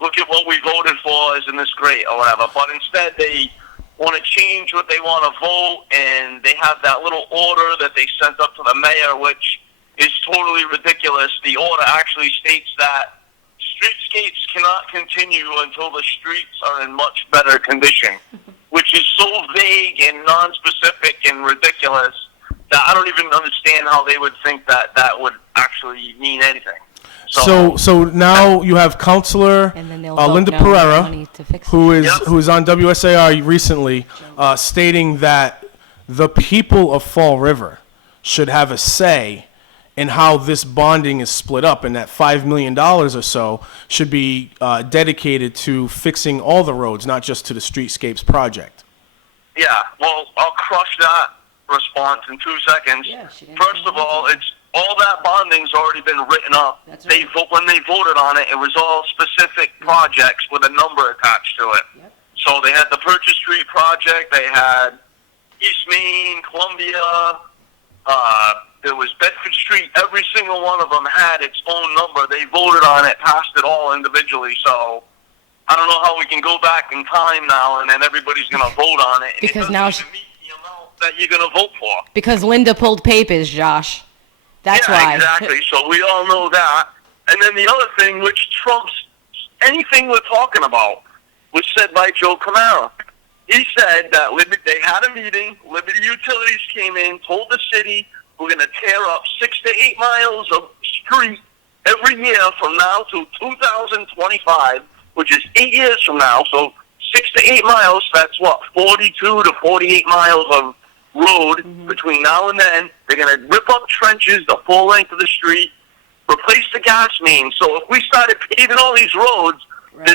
look at what we voted for, isn't this great, or whatever. But instead, they want to change what they want to vote, and they have that little order that they sent up to the mayor, which is totally ridiculous. The order actually states that streetscapes cannot continue until the streets are in much better condition, which is so vague and non-specific and ridiculous that I don't even understand how they would think that that would actually mean anything. So now you have Councilor And then they'll vote Linda no Pereira, money to fix who it. is Yep. who is on WSAR recently, stating that the people of Fall River should have a say in how this bonding is split up, and that $5 million or so should be dedicated to fixing all the roads, not just to the Streetscapes project. Yeah, well, I'll crush that response in 2 seconds. Yeah, she didn't First say of all, anything. it's all that bonding's already been written up. That's right. When they voted on it, it was all specific projects with a number attached to it. Yep. So they had the Purchase Street project, they had East Main, Columbia, there was Bedford Street. Every single one of them had its own number. They voted on it, passed it all individually. So I don't know how we can go back in time now and then everybody's going to vote on it. And Because it now doesn't even meet the amount that you're going to vote for. Because Linda pulled papers, Josh. That's yeah, why. exactly. So we all know that. And then the other thing, which trumps anything we're talking about, was said by Joe Camara. He said that they had a meeting, Liberty Utilities came in, told the city, we're going to tear up 6 to 8 miles of street every year from now to 2025, which is 8 years from now. So 6 to 8 miles, that's what, 42 to 48 miles of road between now and then. They're going to rip up trenches the full length of the street, replace the gas main. So if we started paving all these roads, Right.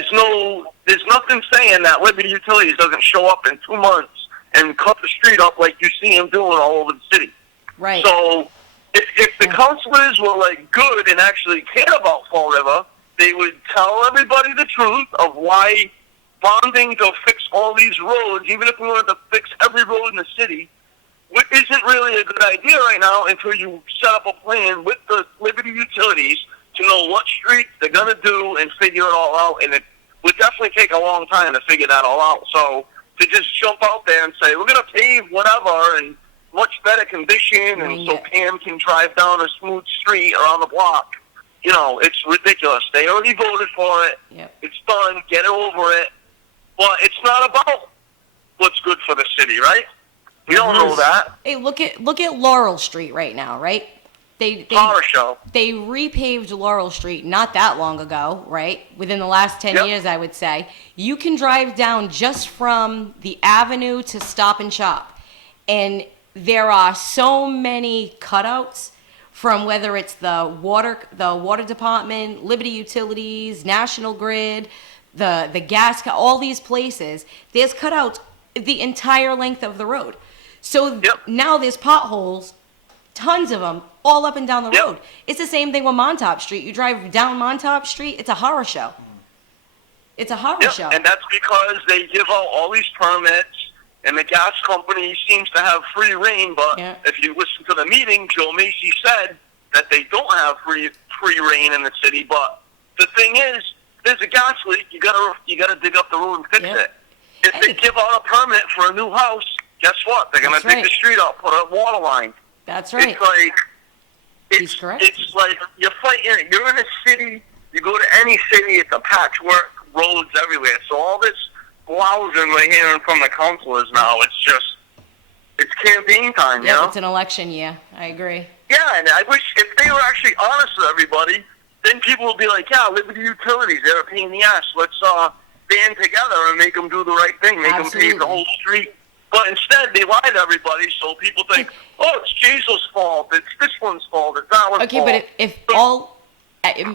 there's nothing saying that Liberty Utilities doesn't show up in 2 months and cut the street up like you see them doing all over the city. Right. So if the councilors were good and actually cared about Fall River, they would tell everybody the truth of why bonding to fix all these roads, even if we wanted to fix every road in the city, isn't really a good idea right now until you set up a plan with the Liberty Utilities to know what streets they're going to do and figure it all out. And it would definitely take a long time to figure that all out. So to just jump out there and say, we're going to pave whatever in much better condition and so Pam can drive down a smooth street around the block, it's ridiculous. They already voted for it. Yep. It's done. Get over it. But it's not about what's good for the city, right? We all know that. Hey, look at Laurel Street right now, right? Horror show. They repaved Laurel Street not that long ago, right? Within the last 10 Yep. years, I would say. You can drive down just from the avenue to Stop and Shop. And there are so many cutouts from whether it's the water department, Liberty Utilities, National Grid, the gas, all these places. There's cutouts the entire length of the road. So Yep. now there's potholes, tons of them, all up and down the Yep. road. It's the same thing with Montauk Street. You drive down Montauk Street, it's a horror show. It's a horror show. And that's because they give out all these permits, and the gas company seems to have free reign. But Yeah. if you listen to the meeting, Joe Macy said that they don't have free reign in the city. But the thing is, there's a gas leak. You gotta dig up the road and fix Yeah. it. If they Hey. give out a permit for a new house, guess what? They're gonna That's dig right. the street up, put a water line. That's right. It's like He's correct. it's like you're fighting. You're in a city. You go to any city, it's a patchwork, roads everywhere. So all this blousing we're hearing from the councilors now, it's campaign time, you Yep, know? it's an election year. I agree. Yeah, and I wish if they were actually honest with everybody, then people would be like, yeah, Liberty Utilities, they're a pain in the ass. Let's band together and make them do the right thing, make them pave the Absolutely. whole street. But instead, they lie to everybody, so people think, oh, it's Jesus's fault, it's this one's fault, it's that one's Okay, fault. but if all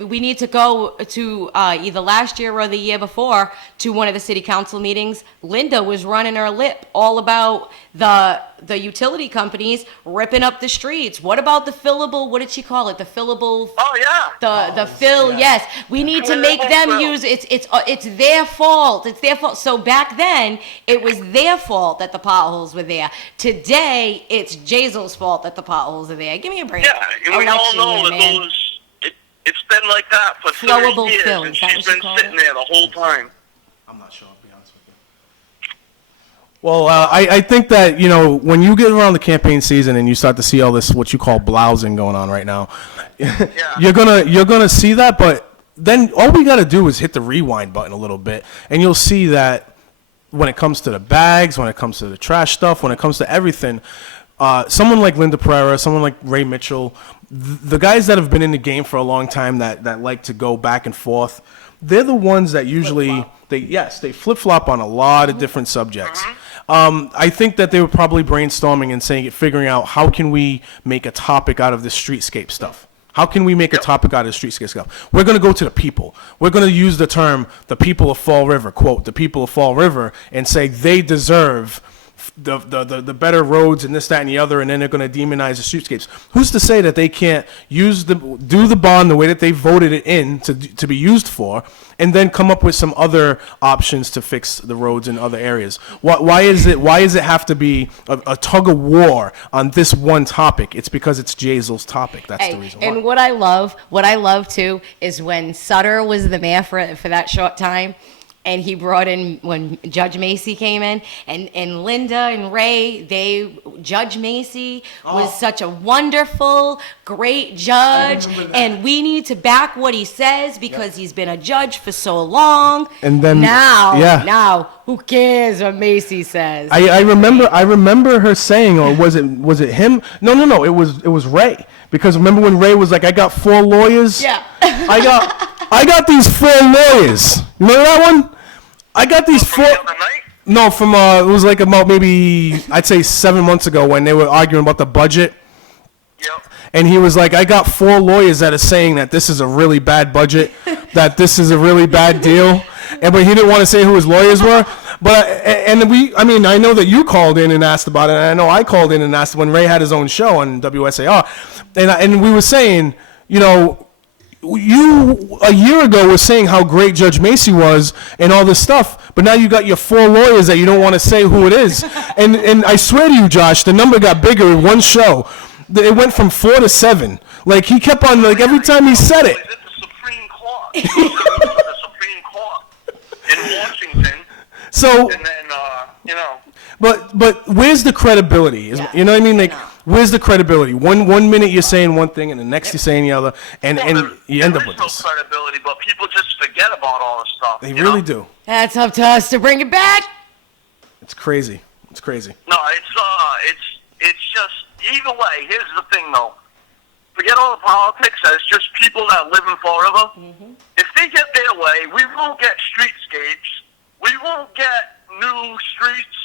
we need to go to either last year or the year before to one of the city council meetings. Linda was running her lip all about the utility companies ripping up the streets. What about the fillable? What did she call it? The fillable. Oh, yeah. The fill, yes. We need to make them use it's their fault. It's their fault. So back then it was their fault that the potholes were there. Today it's Jazel's fault that the potholes are there. Give me a break. Yeah, and we all Election know year, that man. it's been like that for Flowable 30 years, fill, and is that she's what you been call sitting it? there the whole time. I'm not sure, I'll be honest with you. Well, I think that, you know, when you get around the campaign season and you start to see all this, what you call blousing going on right now, you're gonna see that, but then all we got to do is hit the rewind button a little bit, and you'll see that when it comes to the bags, when it comes to the trash stuff, when it comes to everything, someone like Linda Pereira, someone like Ray Mitchell, the guys that have been in the game for a long time that like to go back and forth, they're the ones that usually they flip-flop on a lot of different subjects. I think that they were probably brainstorming and figuring out how can we make a topic out of this streetscape stuff. How can we make a topic out of the streetscape stuff? We're going to go to the people. We're going to use the term, the people of Fall River, quote, the people of Fall River, and say they deserve the better roads and this, that, and the other, and then they're going to demonize the streetscapes. Who's to say that they can't do the bond the way that they voted it in to be used for, and then come up with some other options to fix the roads in other areas? Why does it have to be a tug of war on this one topic? It's because it's Jazel's topic. That's the reason why. And what I love too, is when Sutter was the mayor for that short time, and he brought in, when Judge Macy came in, and Linda and Ray, Judge Macy was such a wonderful, great judge, and we need to back what he says because he's been a judge for so long. And then- now, who cares what Macy says? I remember her saying, or was it him? No, it was Ray. Because remember when Ray was like, I got 4 lawyers? Yeah. I got these 4 lawyers. You remember that one? I got these From 4. the other night? No, from it was like about maybe I'd say 7 months ago when they were arguing about the budget. Yep. And he was like, I got 4 lawyers that are saying that this is a really bad budget, that this is a really bad deal. But he didn't want to say who his lawyers were. But I know that you called in and asked about it. And I know I called in and asked when Ray had his own show on WSAR. And we were saying, you know, you a year ago were saying how great Judge Macy was and all this stuff, but now you got your 4 lawyers that you don't want to say who it is. and I swear to you, Josh, the number got bigger in one show. It went from 4 to 7. Like he kept on, like every time he said it. He's at the Supreme Court. He's at the Supreme Court in Washington. So, And then, you know. but where's the credibility? Yeah. You know what I mean? Like, I know. where's the credibility? One minute you're saying one thing, and the next you're saying the other, and you end up There with is no this. credibility, but people just forget about all this stuff. They you really know? do. That's up to us to bring it back. It's crazy. It's crazy. No, it's just either way. Here's the thing, though. forget all the politics as just people that live in Fall River. If they get their way, we won't get streetscapes. We won't get new streets,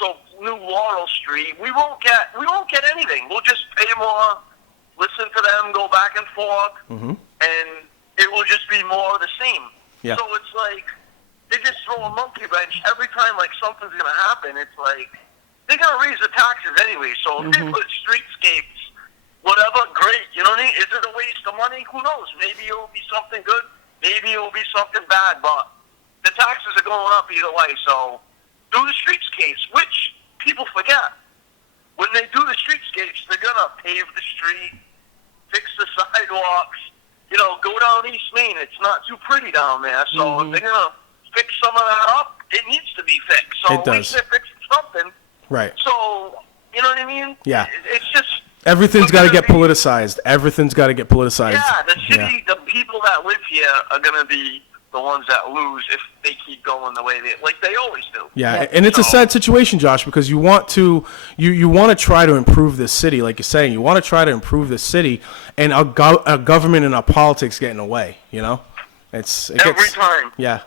so new Laurel Street. We won't get anything. We'll just pay more, listen to them, go back and forth, and it will just be more of the same. Yeah. So it's like they just throw a monkey wrench every time like something's gonna happen. It's like they're gonna raise the taxes anyway. So if they put streetscapes, whatever, great. You know what I mean? Is it a waste of money? Who knows? Maybe it will be something good. Maybe it will be something bad. But the taxes are going up either way. So do the streetscapes, which people forget. When they do the streetscapes, they're gonna pave the street, fix the sidewalks. Go down East Main. It's not too pretty down there. So if they're gonna fix some of that up, it needs to be fixed. So It does. at least they're fixing something. Right. So you know what I mean? Yeah. It's just. Everything's We're got to gonna get be- politicized. Everything's got to get politicized. Yeah, the city, the people that live here are going to be the ones that lose if they keep going the way they always do. Yeah, Yep. and it's a So- sad situation, Josh, because you want to try to improve this city, like you're saying. You want to try to improve this city, and our government and our politics get in the way. Every time. Yeah,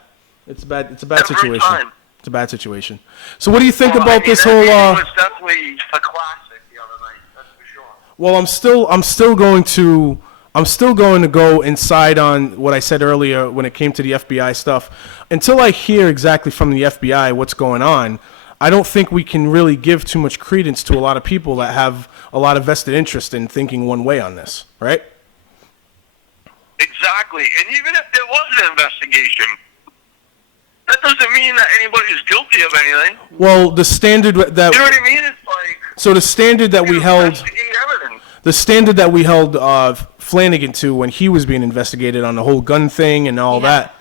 it's bad. It's a bad Every situation. time. It's a bad situation. So, what do you think Well, about this that whole? meeting was definitely a classic the other night. That's for sure. Well, I'm still going to go inside on what I said earlier when it came to the FBI stuff. Until I hear exactly from the FBI what's going on, I don't think we can really give too much credence to a lot of people that have a lot of vested interest in thinking one way on this, right? Exactly. And even if there was an investigation, that doesn't mean that anybody's guilty of anything. Well, the standard You know that what I mean? It's like so the standard that we held investigate everything. the standard that we held Flanagan to when he was being investigated on the whole gun thing and all Yeah. that.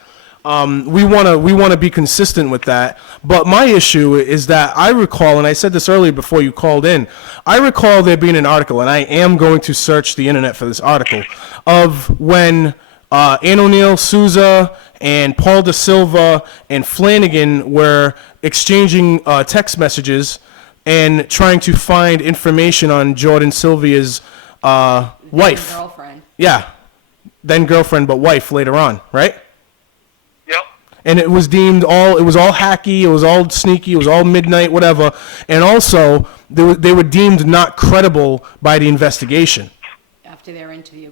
We want to be consistent with that. But my issue is that I recall, and I said this earlier before you called in, I recall there being an article, and I am going to search the internet for this article, of when Ann O'Neill Souza and Paul Da Silva and Flanagan were exchanging text messages and trying to find information on Jordan Sylvia's wife. Girlfriend. Yeah, then girlfriend, but wife later on, right? Yep. And it was deemed it was all hacky, it was all sneaky, it was all midnight, whatever. And also, they were deemed not credible by the investigation, After their interview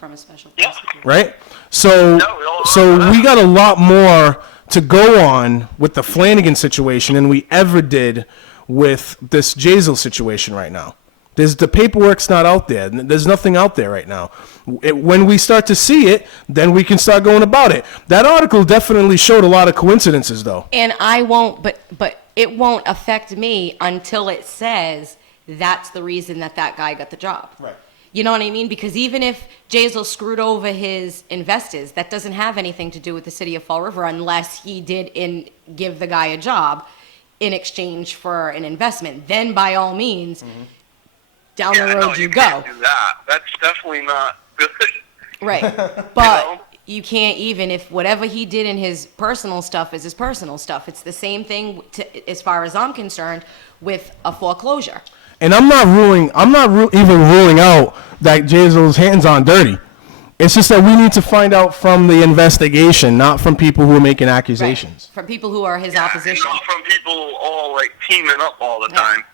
from a special Yeah. prosecutor. right? So, Yeah, we all so remember that. we got a lot more to go on with the Flanagan situation than we ever did with this Jazel situation right now. The paperwork's not out there. There's nothing out there right now. When we start to see it, then we can start going about it. That article definitely showed a lot of coincidences, though. And I won't, but it won't affect me until it says that's the reason that guy got the job. Right. You know what I mean? Because even if Jazel screwed over his investors, that doesn't have anything to do with the city of Fall River unless he did give the guy a job in exchange for an investment. Then by all means, down the road no, you can't go. do that. That's definitely not good. Right. know? But you can't even, if whatever he did in his personal stuff is his personal stuff. It's the same thing as far as I'm concerned with a foreclosure. And I'm not even ruling out that Jazel's hands on dirty. It's just that we need to find out from the investigation, not from people who are making accusations. From people who are his Yeah, opposition. Not from people all like teaming up all the Yeah. time.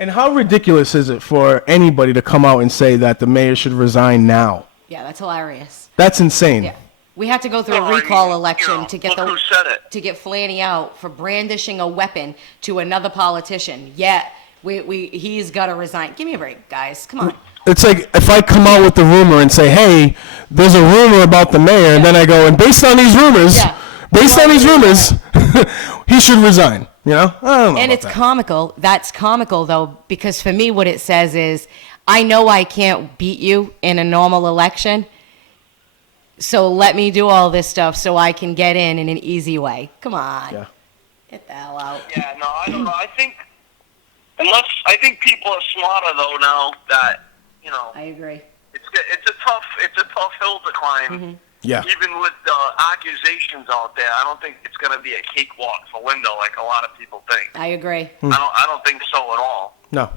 And how ridiculous is it for anybody to come out and say that the mayor should resign now? Yeah, that's hilarious. That's insane. Yeah. We had to go through Well, a I mean, recall election to get look who said it. to get Flanny out for brandishing a weapon to another politician. Yet he's got to resign. Give me a break, guys. Come on. It's like if I come out with the rumor and say, hey, there's a rumor about the mayor, and then I go, and based on these rumors, Yeah. he should resign. You know? I don't know And about it's that. comical. That's comical, though, because for me, what it says is, I know I can't beat you in a normal election, so let me do all this stuff so I can get in an easy way. Come on. Yeah. Get the hell out. Yeah, no, I don't know. I think people are smarter though now that I agree. it's a tough hill to climb. Yeah. Even with the accusations out there, I don't think it's going to be a cakewalk for Linda like a lot of people think. I agree. I don't think so at all. No.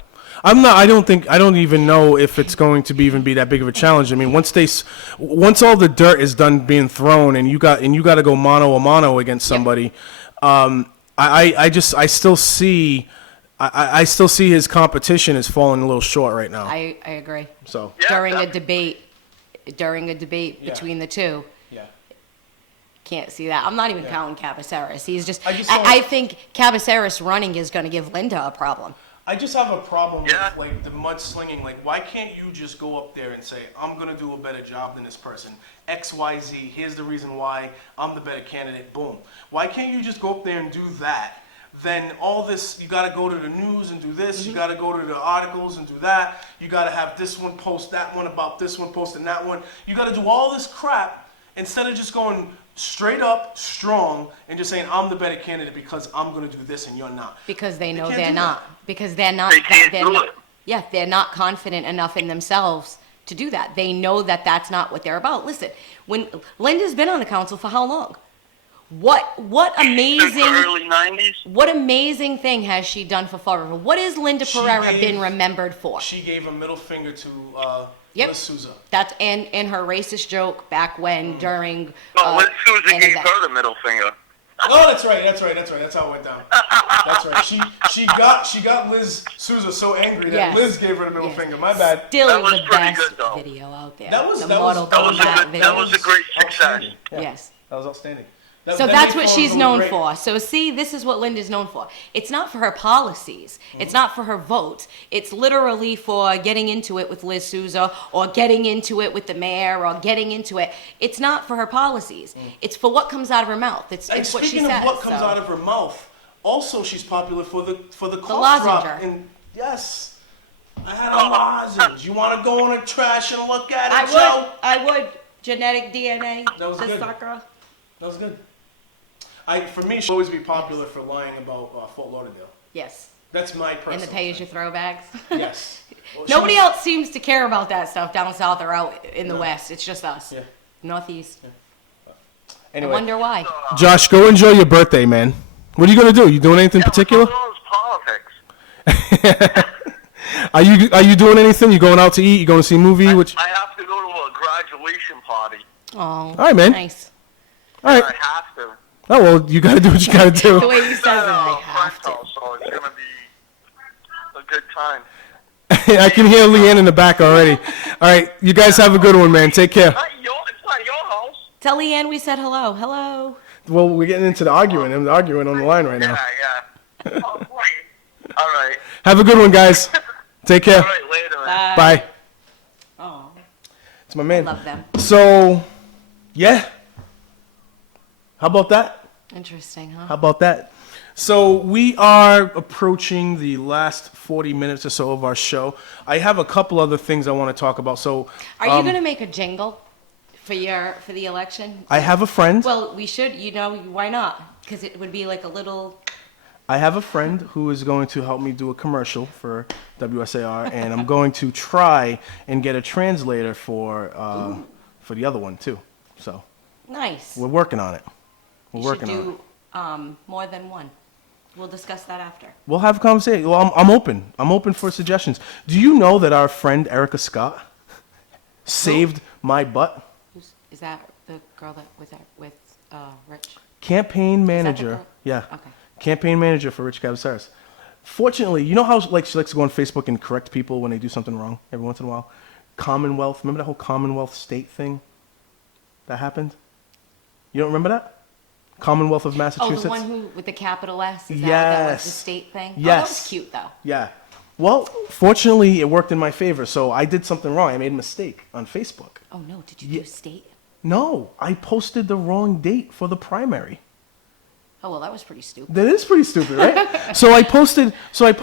I don't even know if it's going to even be that big of a challenge. I mean, once all the dirt is done being thrown and you got to go mano a mano against somebody, I still see his competition is falling a little short right now. I agree. So Yeah, During a definitely. debate Yeah. between the two, yeah. can't see that. I'm not even counting Cabaceres. He's just. I just don't- I think Cabaceres running is going to give Linda a problem. I just have a problem Yeah. with like the mudslinging. Like, why can't you just go up there and say, "I'm gonna do a better job than this person. X, Y, Z. Here's the reason why I'm the better candidate." Boom. Why can't you just go up there and do that? Then all this, you got to go to the news and do this. You got to go to the articles and do that. You got to have this one post that one about this one posting that one. You got to do all this crap instead of just going straight up, strong, and just saying, "I'm the better candidate because I'm gonna do this and you're not." Because they know can't they're do not. Because they're not. They can't they're do not, it. Yeah, they're not confident enough in themselves to do that. They know that that's not what they're about. Listen, when Linda's been on the council for how long? What Since amazing the early 90s. what amazing thing has she done for Fall River? What has Linda She Pereira gave- been remembered for? She gave a middle finger to Yep. Liz Souza. That's and her racist joke back when during. No, Liz Souza an gave event. her the middle finger. Oh, that's right. That's how it went down. That's right. She got Liz Souza so angry that Yes. Liz gave her the middle Yes. finger. My bad. Still That was the pretty best good, though. video out there. That was- the that was- Mortal That was a Kombat good. video. That was a great success. Outstanding. Yeah, Yes. that was outstanding. So That that's made what Fall she's River known great. for. So see, this is what Linda's known for. It's not for her policies. It's not for her votes. It's literally for getting into it with Liz Souza or getting into it with the mayor or getting into it. It's not for her policies. It's for what comes out of her mouth. It's And what she speaking says. of what comes so. out of her mouth, also she's popular for the cough lozenge. drop. And yes, I had a lozenge. You want to go in the trash and look at it, Joe? I would. Genetic DNA. That was the good. sucker. That was good. For me, she'll always be popular for lying about Fort Lauderdale. Yes. That's my personal. And the pay as you thing. throw bags. Yes. Well, she Nobody was- else seems to care about that stuff down south or out in the west. It's just us. Yeah. Northeast. Anyway, I wonder why. Josh, go enjoy your birthday, man. What are you gonna do? You doing anything particular? All those politics. Are you doing anything? You going out to eat? You going to see a movie? Which? I have to go to a graduation party. Oh. All right, man. Nice. All right. I have to. Oh well, you gotta do what you gotta The do. way you said it, I Friend's have to. house, so it's gonna be a good time. I can hear Leanne in the back already. All right, you guys have a good one, man. Take care. It's not your house. Tell Leanne we said hello. Hello. Well, we're getting into the arguing. I'm arguing on the line right now. Yeah. All right. Have a good one, guys. Take care. All right. Later, man. Bye. Oh, It's my man. love them. So, yeah. How about that? Interesting, huh? How about that? So we are approaching the last 40 minutes or so of our show. I have a couple other things I want to talk about. So Are you gonna make a jingle for the election? I have a friend. Well, we should. Why not? Because it would be like a little. I have a friend who is going to help me do a commercial for WSAR, and I'm going to try and get a translator for the other one too. So Nice. we're working on it. We're You should working on it. do more than one. We'll discuss that after. We'll have a conversation. Well, I'm open. I'm open for suggestions. Do you know that our friend Erica Scott saved my butt? Is that the girl that with Rich? Campaign Is that the manager. girl? Yeah. Okay. Campaign manager for Rich Cabaceres. Fortunately, you know how like she likes to go on Facebook and correct people when they do something wrong every once in a while? Commonwealth. Remember that whole Commonwealth state thing that happened? You don't remember that? Commonwealth of Oh, Massachusetts? the one who with the capital S. Is that was the Yes. state thing? Oh, that Yes. was cute though. Yeah. Well, fortunately, it worked in my favor. So I did something wrong. I made a mistake on Facebook. Oh no! Did you do state? No, I posted the wrong date for the primary. Oh well, that was pretty stupid. That is pretty stupid, right? so I posted September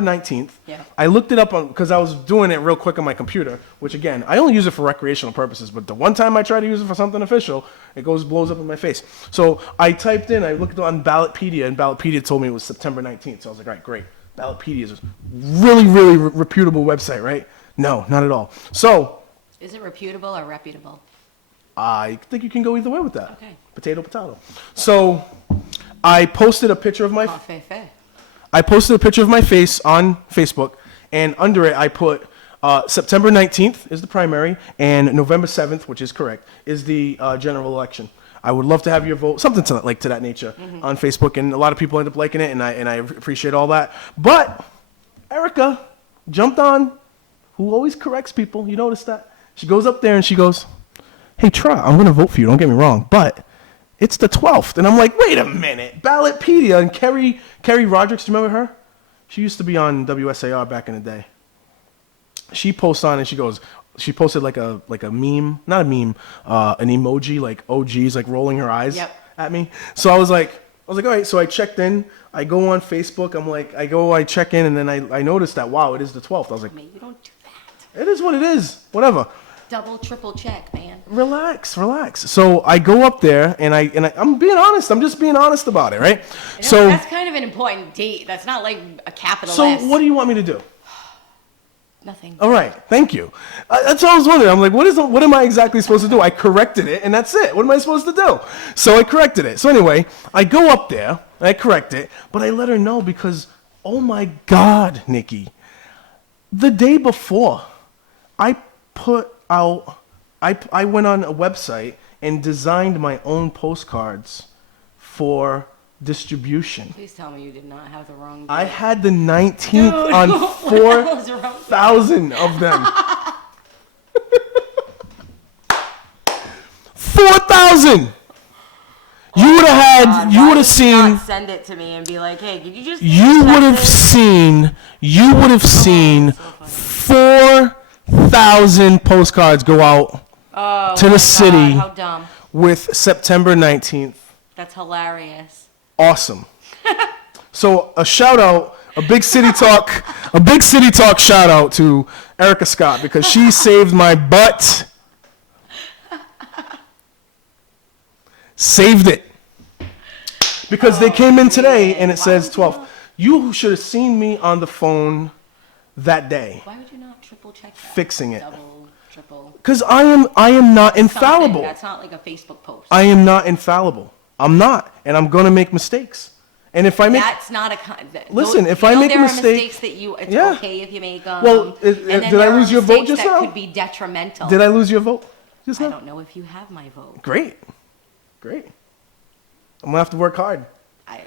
19th. Yeah. I looked it up because I was doing it real quick on my computer, which again, I only use it for recreational purposes, but the one time I try to use it for something official, it blows up in my face. So I looked on Ballotpedia, and Ballotpedia told me it was September 19th. So I was like, all right, great. Ballotpedia is a really, really reputable website, right? No, not at all. So Is it reputable or reputable? I think you can go either way with that. Okay. Potato, potato. So I posted a picture of my Coffee fair. I posted a picture of my face on Facebook, and under it I put September 19th is the primary, and November 7th, which is correct, is the general election. I would love to have your vote, something to that nature, on Facebook, and a lot of people end up liking it, and I appreciate all that. But Erica jumped on, who always corrects people. You notice that? She goes up there and she goes, "Hey, Tra, I'm going to vote for you. Don't get me wrong, but it's the 12th." And I'm like, wait a minute. Ballotpedia and Kerry Rodriguez, do you remember her? She used to be on WSAR back in the day. She posts on and she posted like a meme, not a meme, an emoji, like OGs, like rolling her eyes at me. So I was like, all right. So I checked in. I go on Facebook. I check in, and then I noticed that, wow, it is the 12th. I was like, Man, you don't do that. it is what it is. Whatever. Double, triple check, man. Relax. So I go up there, and I'm being honest. I'm just being honest about it, right? So That's kind of an important date. That's not like a capital so S. what do you want me to do? Nothing. All right, thank you. That's all I was wondering. I'm like, what am I exactly supposed to do? I corrected it, and that's it. What am I supposed to do? So I corrected it. So anyway, I go up there, and I correct it, but I let her know because, oh my God, Nikki, the day before, I went on a website and designed my own postcards for distribution. Please tell me you did not have the wrong date. I had the 19th Dude, on what the hell is wrong with 4,000 of them. 4,000! You would have had, you would have seen, Send it to me and be like, hey, could you just... you check would have this? seen 4,000 postcards go out to the city How dumb. with September 19th. That's hilarious. Awesome. So a shout out, a big city talk shout out to Erica Scott because she saved my butt. Saved it. Because they came in today and it says 12. You should have seen me on the phone that day Why would you not triple check that? fixing it. Double, triple. Because I am not infallible. That's not like a Facebook post. I am not infallible. I'm not, and I'm gonna make mistakes. And if I make That's not a... Listen, if I make a there mistake- are mistakes that it's Yeah. okay if you make them. Well, and then did I there are lose your vote mistakes just that now? could be detrimental. Did I lose your vote just I now? don't know if you have my vote. Great. I'm gonna have to work hard.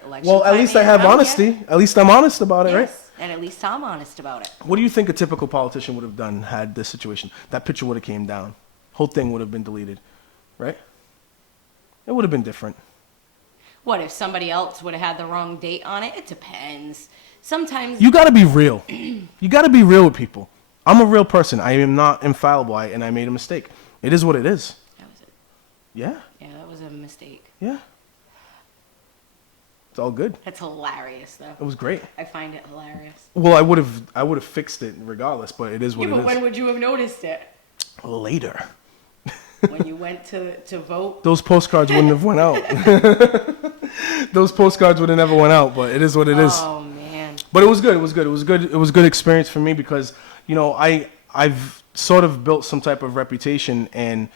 Election Well, at time least I ain't have around honesty. yet. At least I'm honest about it, right? Yes, and at least I'm honest about it. What do you think a typical politician would have done had this situation? That picture would have came down. Whole thing would have been deleted, right? It would have been different. What if somebody else would have had the wrong date on it? It depends. Sometimes You got to be real. You got to be real with people. I'm a real person. I am not infallible, and I made a mistake. It is what it is. that was it. Yeah, Yeah, that was a mistake. yeah. It's all good. That's hilarious, though. It was great. I find it hilarious. Well, I would have fixed it regardless, but it is what Yeah, it but is. when would you have noticed it? Later. When you went to vote? Those postcards wouldn't have went out. Those postcards would have never went out, but it is what it is. Oh man. But it was good. It was good experience for me because, I've sort of built some type of reputation, and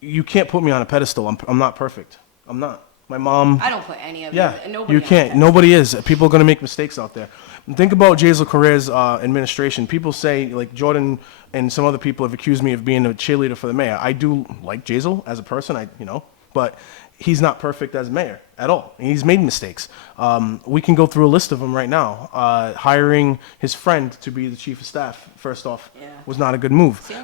you can't put me on a pedestal. I'm not perfect. I'm not. My mom. I don't put any of Yeah, it. Nobody you on can't. that. Nobody is. People are going to make mistakes out there. Think about Jazel Correa's administration. People say, like Jordan and some other people have accused me of being a cheerleader for the mayor. I do like Jazel as a person, but he's not perfect as mayor at all. He's made mistakes. We can go through a list of them right now. Hiring his friend to be the chief of staff, first off, Yeah. was not a good move. See,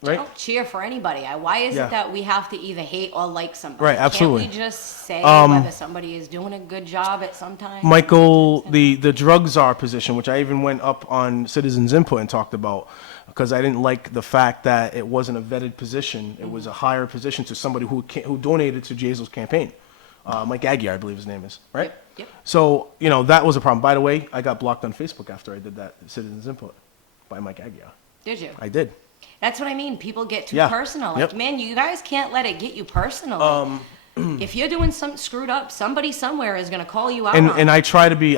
Right? I don't cheer for anybody. Why is Yeah. it that we have to either hate or like somebody? Right, absolutely. Can't we just say whether somebody is doing a good job at some time? Michael, the drug czar position, which I even went up on Citizens Input and talked about, because I didn't like the fact that it wasn't a vetted position. It was a higher position to somebody who donated to Jazel's campaign. Mike Aguirre, I believe his name is, right? Yep. So, that was a problem. By the way, I got blocked on Facebook after I did that Citizens Input by Mike Aguirre. Did you? I did. That's what I mean. People get too Yeah. personal. Like, Yep. man, you guys can't let it get you personal. if you're doing something screwed up, somebody somewhere is going to call you out on And it. I try to be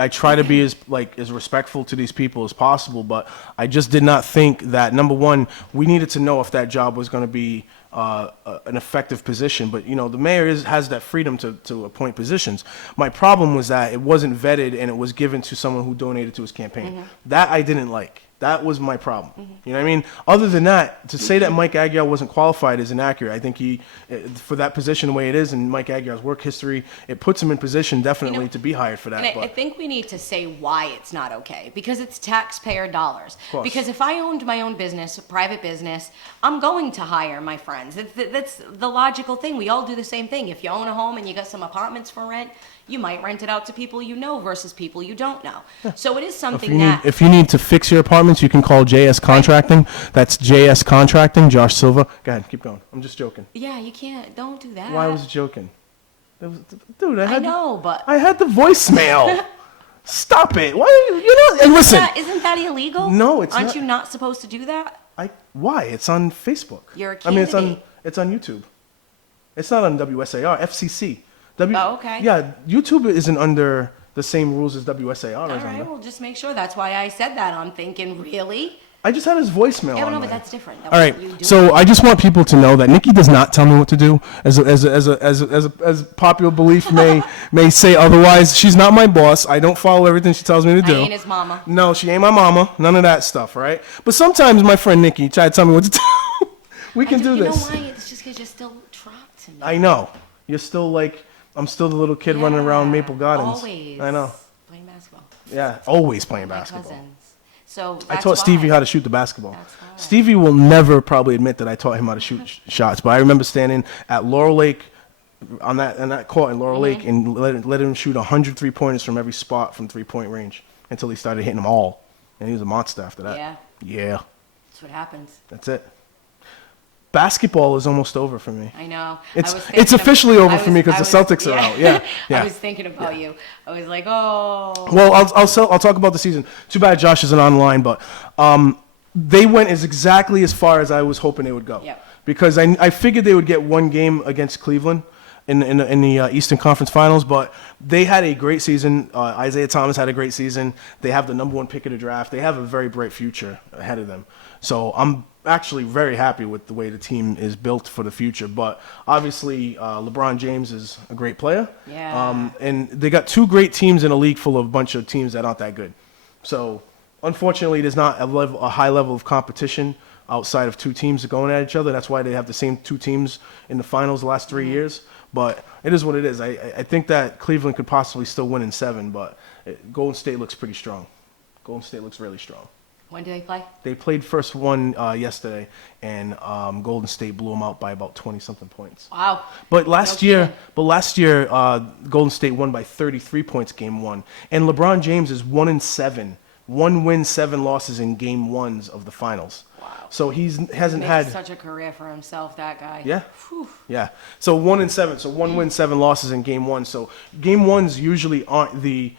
as respectful to these people as possible, but I just did not think that, number one, we needed to know if that job was going to be an effective position. But the mayor has that freedom to appoint positions. My problem was that it wasn't vetted and it was given to someone who donated to his campaign. That I didn't like. That was my problem. You know what I mean? Other than that, to say that Mike Aguiar wasn't qualified is inaccurate. I think for that position the way it is, and Mike Aguiar's work history, it puts him in position definitely to be hired for that. And I but think we need to say why it's not okay, because it's taxpayer dollars. course. Because if I owned my own business, a private business, I'm going to hire my friends. That's the logical thing. We all do the same thing. If you own a home and you got some apartments for rent, you might rent it out to people you know versus people you don't know. So it is something that... if you need to fix your apartments, you can call JS Contracting. That's JS Contracting, Josh Silva. Go ahead, keep going. I'm just joking. Yeah, you can't. Don't do that. Why was it joking? Dude, I know, but... I had the voicemail. Stop it. Why? And listen. Isn't that illegal? No, it's Aren't not. you not supposed to do that? Why? It's on Facebook. You're a I mean, candidate. it's on YouTube. It's not on WSAR, FCC. Oh, okay. Yeah, YouTube isn't under the same rules as WSAR All is right, under. well, just make sure. That's why I said that. I'm thinking, really? I just had his voicemail Yeah, on no, but there. that's different. That All right, wasn't you so doing I just want people to know that Nikki does not tell me what to do. As popular belief may say otherwise, she's not my boss. I don't follow everything she tells me to it. do. I ain't his mama. No, she ain't my mama. None of that stuff, right? But sometimes my friend Nikki try to tell me what to do. We can do You this. know why? It's just because you're still trapped to me. I know. You're still like, I'm still the little kid running around Maple Gardens. Always. I know. Playing basketball. Yeah, always playing My basketball. cousins. So I that's taught Stevie why. how to shoot the basketball. That's why. Stevie will never probably admit that I taught him how to shoot shots, but I remember standing at Laurel Lake on that court in Laurel Lake and let him shoot 100 3-pointers from every spot from 3-point range until he started hitting them all, and he was a monster after that. Yeah. Yeah, That's what happens. that's it. Basketball is almost over for me. I know. It's I was thinking officially over for me I because the was- Celtics are out. Yeah, yeah. I was thinking about you. I was like, oh. Well, I'll talk about the season. Too bad Josh isn't online, but they went exactly as far as I was hoping they would go. Yep. Because I figured they would get one game against Cleveland in the Eastern Conference Finals, but they had a great season. Isaiah Thomas had a great season. They have the #1 pick of the draft. They have a very bright future ahead of them. So I'm actually very happy with the way the team is built for the future. But obviously, LeBron James is a great player. Yeah. And they got two great teams in a league full of a bunch of teams that aren't that good. So unfortunately, there's not a high level of competition outside of two teams going at each other. That's why they have the same two teams in the finals the last 3 years. But it is what it is. I think that Cleveland could possibly still win in 7, but Golden State looks pretty strong. Golden State looks really strong. When do they play? They played first one yesterday, and Golden State blew them out by about 20-something points. Wow. But last No year, kidding. Golden State won by 33 points game 1, and LeBron James is 1-7, 1 win, 7 losses in game 1s of the finals. Wow. So hasn't Makes had such a career for himself, that guy. yeah. Whew. Yeah. So 1-7. So 1 win, 7 losses in game 1. So game 1s usually aren't the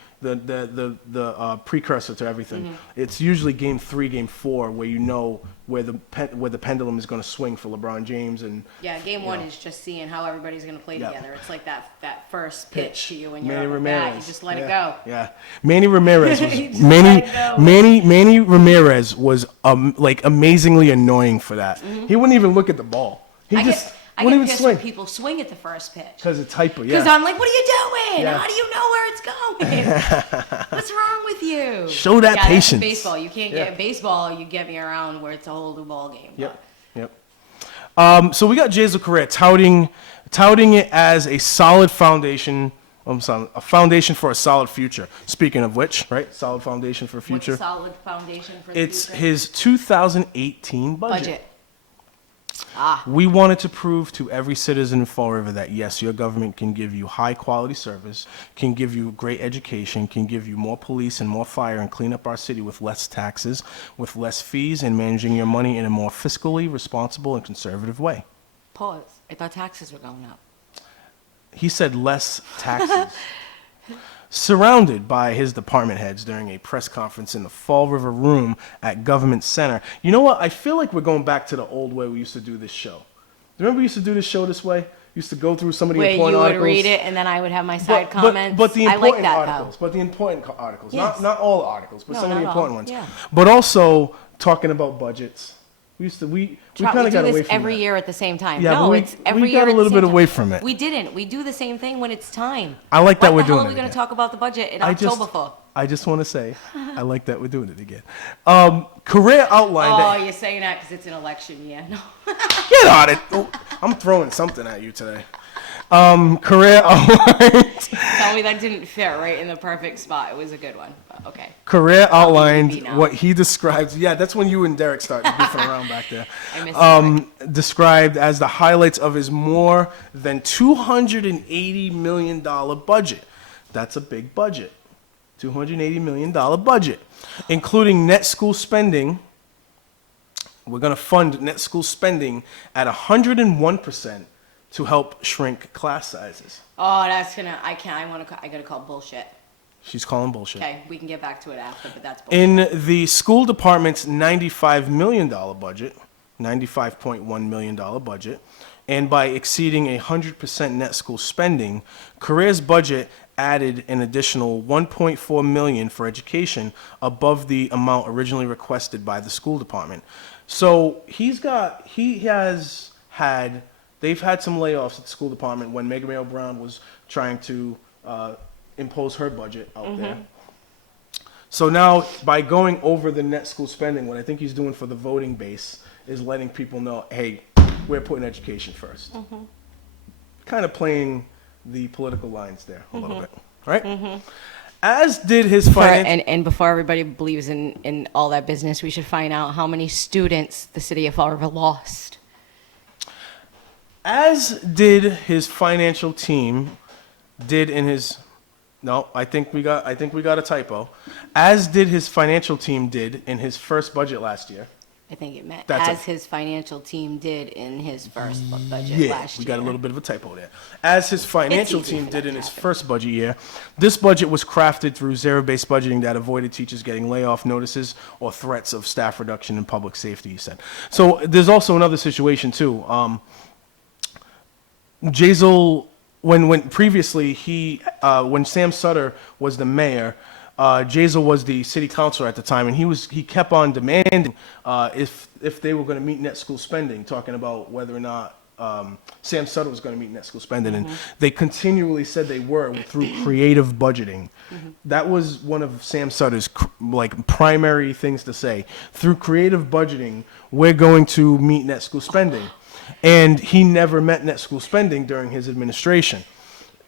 precursor to everything. It's usually game 3, game 4 where you know where the pendulum is going to swing for LeBron James and Yeah, game 1 is just seeing how everybody's going to play Yeah. together. It's like that first pitch to you, and you're Manny up at Ramirez. bat. You just let it Yeah. go. Yeah, Manny Ramirez was You just let it go. Manny Ramirez was like amazingly annoying for that. He wouldn't even look at the ball. He I just get, I wouldn't get even pissed swing when people swing at the first pitch. because it's hyper. Because Yeah, I'm like, what are you doing? Yeah. How do you know where it's going? What's wrong with you? Show that that's patience. baseball. You can't Yeah. get baseball. You get me around where it's a whole new ball game. Yep. So we got Jason Correa touting it as a solid foundation. A foundation for a solid future. Speaking of which, right? Solid foundation for a What's future. a solid foundation for the It's future? his 2018 budget. We wanted to prove to every citizen in Fall River that yes, your government can give you high quality service, can give you great education, can give you more police and more fire and clean up our city with less taxes, with less fees, and managing your money in a more fiscally responsible and conservative way. Pause. I thought taxes were going up. He said less taxes. Surrounded by his department heads during a press conference in the Fall River Room at Government Center. You know what? I feel like we're going back to the old way we used to do this show. Remember we used to do this show this way? Used to go through some of the Where you important would articles. read it and then I would have my side comments. But the I important like that articles. though. But the important articles. Yes. Not all articles, but No, some of the not all. important ones. Yeah. But also talking about budgets. We kind We of do got away this from every that. year at the same time. Yeah, but no, we- it's every we year got a at the little same bit time. away from it. We didn't. We do the same thing when it's time. I like that we're What the doing hell it are we going again. to talk about the budget in I just, October for? I just want to say, I like that we're doing it again. Career outline. Oh, that, you're saying that because it's an election year. No. get on it. Oh, I'm throwing something at you today. Career outline. Tell me that didn't fit right in the perfect spot. It was a good one. But okay. Career beat outlined now. what he describes. Yeah, that's when you and Derek started goofing around back there. I missed Described as the highlights of his more than $280 million budget. That's a big budget. $280 million budget, including net school spending. We're going to fund net school spending at 101% to help shrink class sizes. Oh, that's gonna. I can't. I gotta call bullshit. She's calling bullshit. Okay, we can get back to it after, but that's bullshit. In the school department's $95 million budget, $95.1 million budget, and by exceeding 100% net school spending, Career's budget added an additional $1.4 million for education above the amount originally requested by the school department. So they've had some layoffs at the school department when Megan Mayo Brown was trying to impose her budget out there. So now, by going over the net school spending, what I think he's doing for the voting base is letting people know, hey, we're putting education first. Kind of playing the political lines there a little bit, right? As did his finance. And before everybody believes in all that business, we should find out how many students the city of Fall River lost. As did his financial team did in his no, I think we got a typo. As did his financial team did in his first budget last year. I think it meant That's as his financial team did in his first budget Yeah, last we year. got a little bit of a typo there. As his financial easy team for did that in to his happen. first budget year, this budget was crafted through zero-based budgeting that avoided teachers getting layoff notices or threats of staff reduction in public safety, he said. So there's also another situation too. Jazel, when previously when Sam Sutter was the mayor, Jazel was the city councilor at the time, and he kept on demanding if they were going to meet net school spending, talking about whether or not Sam Sutter was going to meet net school spending, and they continually said they were through creative budgeting. That was one of Sam Sutter's primary things to say. Through creative budgeting, we're going to meet net school spending. And he never met net school spending during his administration.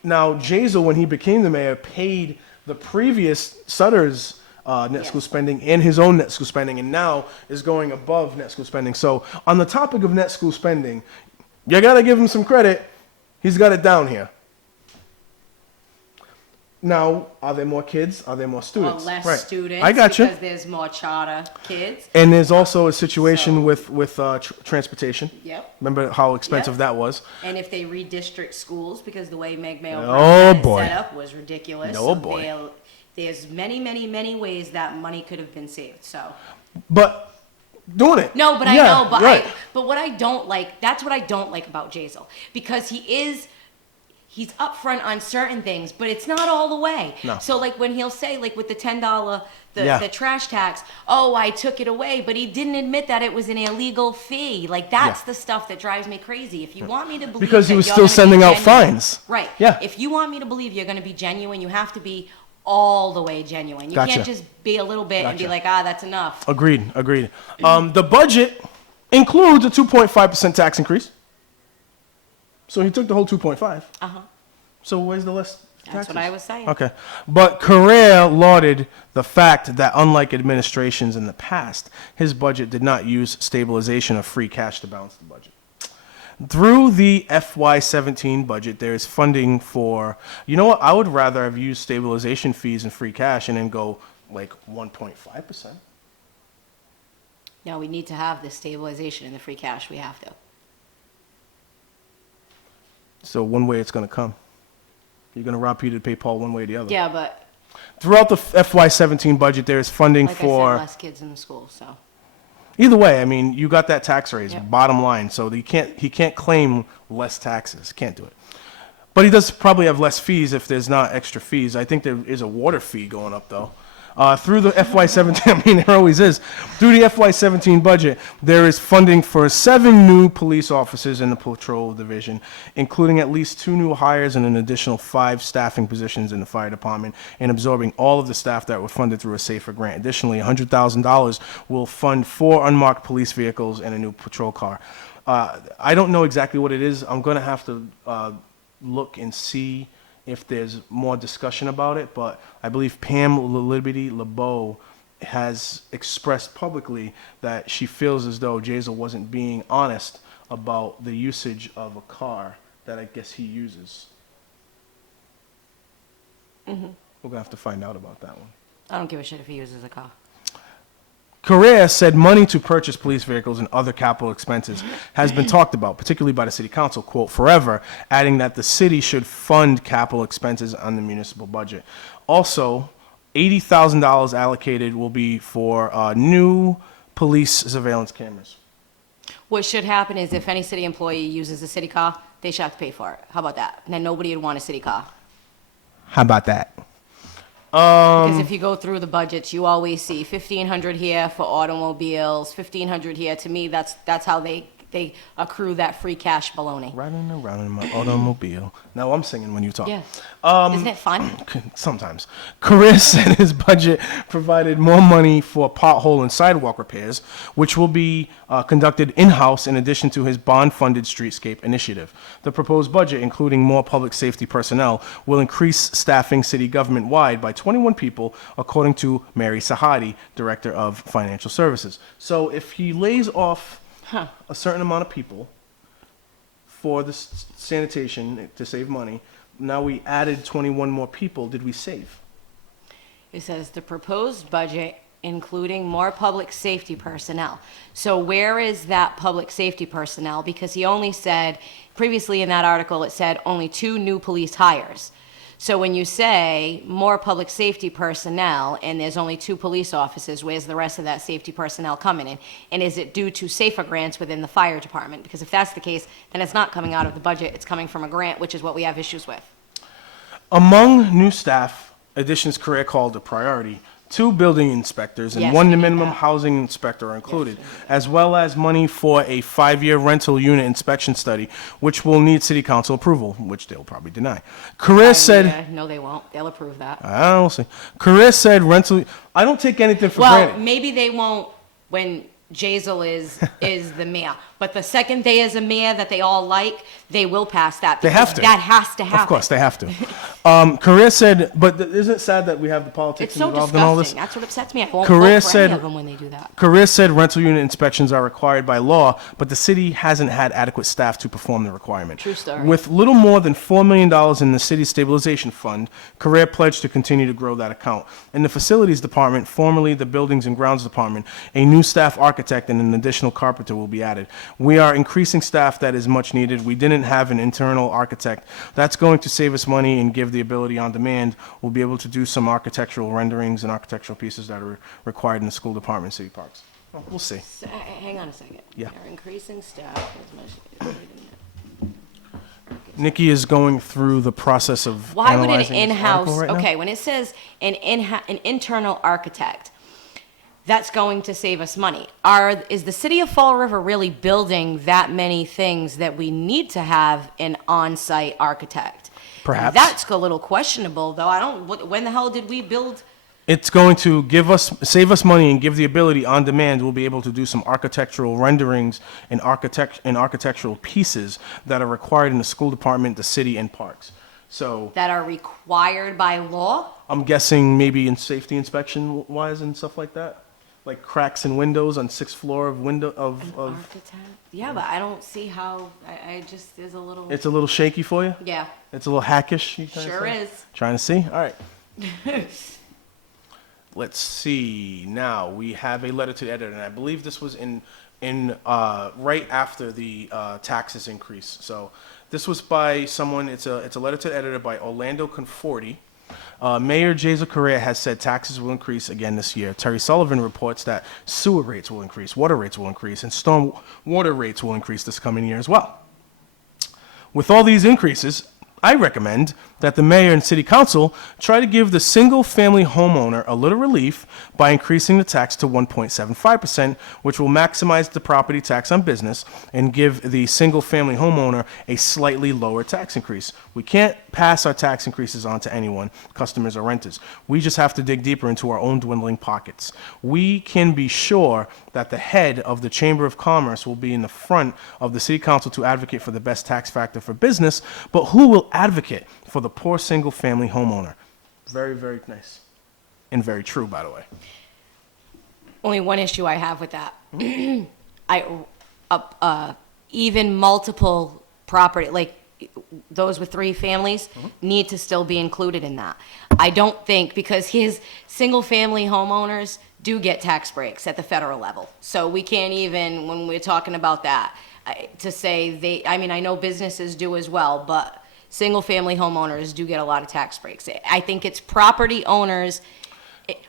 Now, Jazel, when he became the mayor, paid the previous Sutter's net school spending and his own net school spending, and now is going above net school spending. So on the topic of net school spending, you got to give him some credit. He's got it down here. Now, are there more kids? Are there more Or students? less Right. students I got you. because there's more charter kids. And there's also a situation So- with transportation. Yep. Remember how expensive Yep. that was? And if they redistrict schools, because the way Meg Mayo Oh, Brown had boy. it set up was ridiculous. Oh, boy. There's many, many, many ways that money could have been saved. So But doing it. no, but Yeah, I know, but right. but what I don't like, that's what I don't like about Jazel, because he's upfront on certain things, but it's not all the way. No. So like when he'll say like with the $10 Yeah. the trash tax, oh, I took it away, but he didn't admit that it was an illegal fee. Like that's Yeah. the stuff that drives me crazy. If you want me to believe Because he that was you're still gonna be sending out genuine- fines. Right. Yeah. If you want me to believe you're going to be genuine, you have to be all the way genuine. You Gotcha. can't just be a little bit and be Gotcha. like, that's enough. Agreed. The budget includes a 2.5% tax increase. So he took the whole 2.5. Uh-huh. So where's the less That's taxes? what I was saying. Okay. But Correa lauded the fact that unlike administrations in the past, his budget did not use stabilization of free cash to balance the budget. Through the FY17 budget, there is funding for, you know what, I would rather have used stabilization fees and free cash and then go like 1.5%. No, we need to have the stabilization and the free cash. We have to. So one way it's going to come. You're going to rob Peter to pay Paul one way or the other. Yeah, but Throughout the FY17 budget, there is funding like I for... said, less kids in the school, so. Either way, I mean, you got that tax raise, Yep. bottom line. So he can't claim less taxes. Can't do it. But he does probably have less fees if there's not extra fees. I think there is a water fee going up, though. Through the FY17, I mean, there always is. Through the FY17 budget, there is funding for 7 new police officers in the patrol division, including at least 2 new hires and an additional 5 staffing positions in the fire department, and absorbing all of the staff that were funded through a SAFER grant. Additionally, $100,000 will fund 4 unmarked police vehicles and a new patrol car. I don't know exactly what it is. I'm going to have to look and see if there's more discussion about it, but I believe Pam Liberty LeBeau has expressed publicly that she feels as though Jazel wasn't being honest about the usage of a car that I guess he uses. We're gonna have to find out about that one. I don't give a shit if he uses a car. Correa said money to purchase police vehicles and other capital expenses has been talked about, particularly by the city council, quote, forever, adding that the city should fund capital expenses on the municipal budget. Also, $80,000 allocated will be for new police surveillance cameras. What should happen is if any city employee uses a city car, they should have to pay for it. How about that? And then nobody would want a city car. How about that? Because if you go through the budgets, you always see 1,500 here for automobiles, 1,500 here. To me, that's how they accrue that free cash baloney. Riding around in my automobile. Now I'm singing when you talk. Yeah. Isn't it fun? Sometimes. Correa said his budget provided more money for pothole and sidewalk repairs, which will be conducted in-house in addition to his bond-funded streetscape initiative. The proposed budget, including more public safety personnel, will increase staffing city government-wide by 21 people, according to Mary Sahadi, Director of Financial Services. So if he lays off a certain amount of people for the sanitation to save money, now we added 21 more people. Did we save? It says the proposed budget, including more public safety personnel. So where is that public safety personnel? Because he only said, previously in that article, it said only 2 new police hires. So when you say more public safety personnel and there's only 2 police officers, where's the rest of that safety personnel coming in? And is it due to SAFER grants within the fire department? Because if that's the case, then it's not coming out of the budget, it's coming from a grant, which is what we have issues with. Among new staff additions, Correa called a priority, 2 building inspectors and Yes, 1 we need minimum that. housing inspector are included, Yes, we need as well as money for a 5-year rental unit inspection study, which will need city council approval, which they'll probably deny. Correa said, Yeah, no, they won't. They'll approve that. I don't see. Correa said rental, I don't take anything for Well, granted. maybe they won't when Jazel is the mayor. But the second day as a mayor that they all like, they will pass that. They have because to. That has to happen. Of course, they have to. Correa said, but isn't it sad that we have the politics It's so involved in all this? disgusting. That's what upsets me. I won't Correa vote for said- any of them when they do that. Correa said rental unit inspections are required by law, but the city hasn't had adequate staff to perform the requirement. True story. With little more than $4 million in the city's stabilization fund, Correa pledged to continue to grow that account. In the facilities department, formerly the buildings and grounds department, a new staff architect and an additional carpenter will be added. We are increasing staff that is much needed. We didn't have an internal architect. That's going to save us money and give the ability on demand. We'll be able to do some architectural renderings and architectural pieces that are required in the school department, city parks. Well, we'll see. Hang on a second. Yeah. They're increasing staff as much. Nikki is going through the process of Why would an analyzing this in-house, article right now. okay, when it says an internal architect, that's going to save us money. Is the city of Fall River really building that many things that we need to have an on-site architect? Perhaps. That's a little questionable, though. When the hell did we build? It's going to save us money and give the ability on demand. We'll be able to do some architectural renderings and architectural pieces that are required in the school department, the city, and parks. So That are required by law? I'm guessing maybe in safety inspection wise and stuff like that, like cracks in windows on 6th floor of of. Architect? Yeah, but I don't see how, I just, there's a little, It's a little shaky for you. yeah, It's a little hackish. You trying to sure say? is. Trying to see? All right. Let's see. Now we have a letter to the editor, and I believe this was in right after the taxes increase. So this was by someone. It's a letter to the editor by Orlando Conforti. Mayor Jason Correa has said taxes will increase again this year. Terry Sullivan reports that sewer rates will increase, water rates will increase, and storm water rates will increase this coming year as well. With all these increases, I recommend that the mayor and city council try to give the single-family homeowner a little relief by increasing the tax to 1.75%, which will maximize the property tax on business and give the single-family homeowner a slightly lower tax increase. We can't pass our tax increases on to anyone, customers or renters. We just have to dig deeper into our own dwindling pockets. We can be sure that the head of the Chamber of Commerce will be in the front of the city council to advocate for the best tax factor for business, but who will advocate for the poor single-family homeowner? Very, very nice. And very true, by the way. Only one issue I have with that. Even multiple property, like those with 3 families, need to still be included in that. I don't think, because his single-family homeowners do get tax breaks at the federal level. So we can't even, when we're talking about that, to say I know businesses do as well, but single-family homeowners do get a lot of tax breaks. I think it's property owners,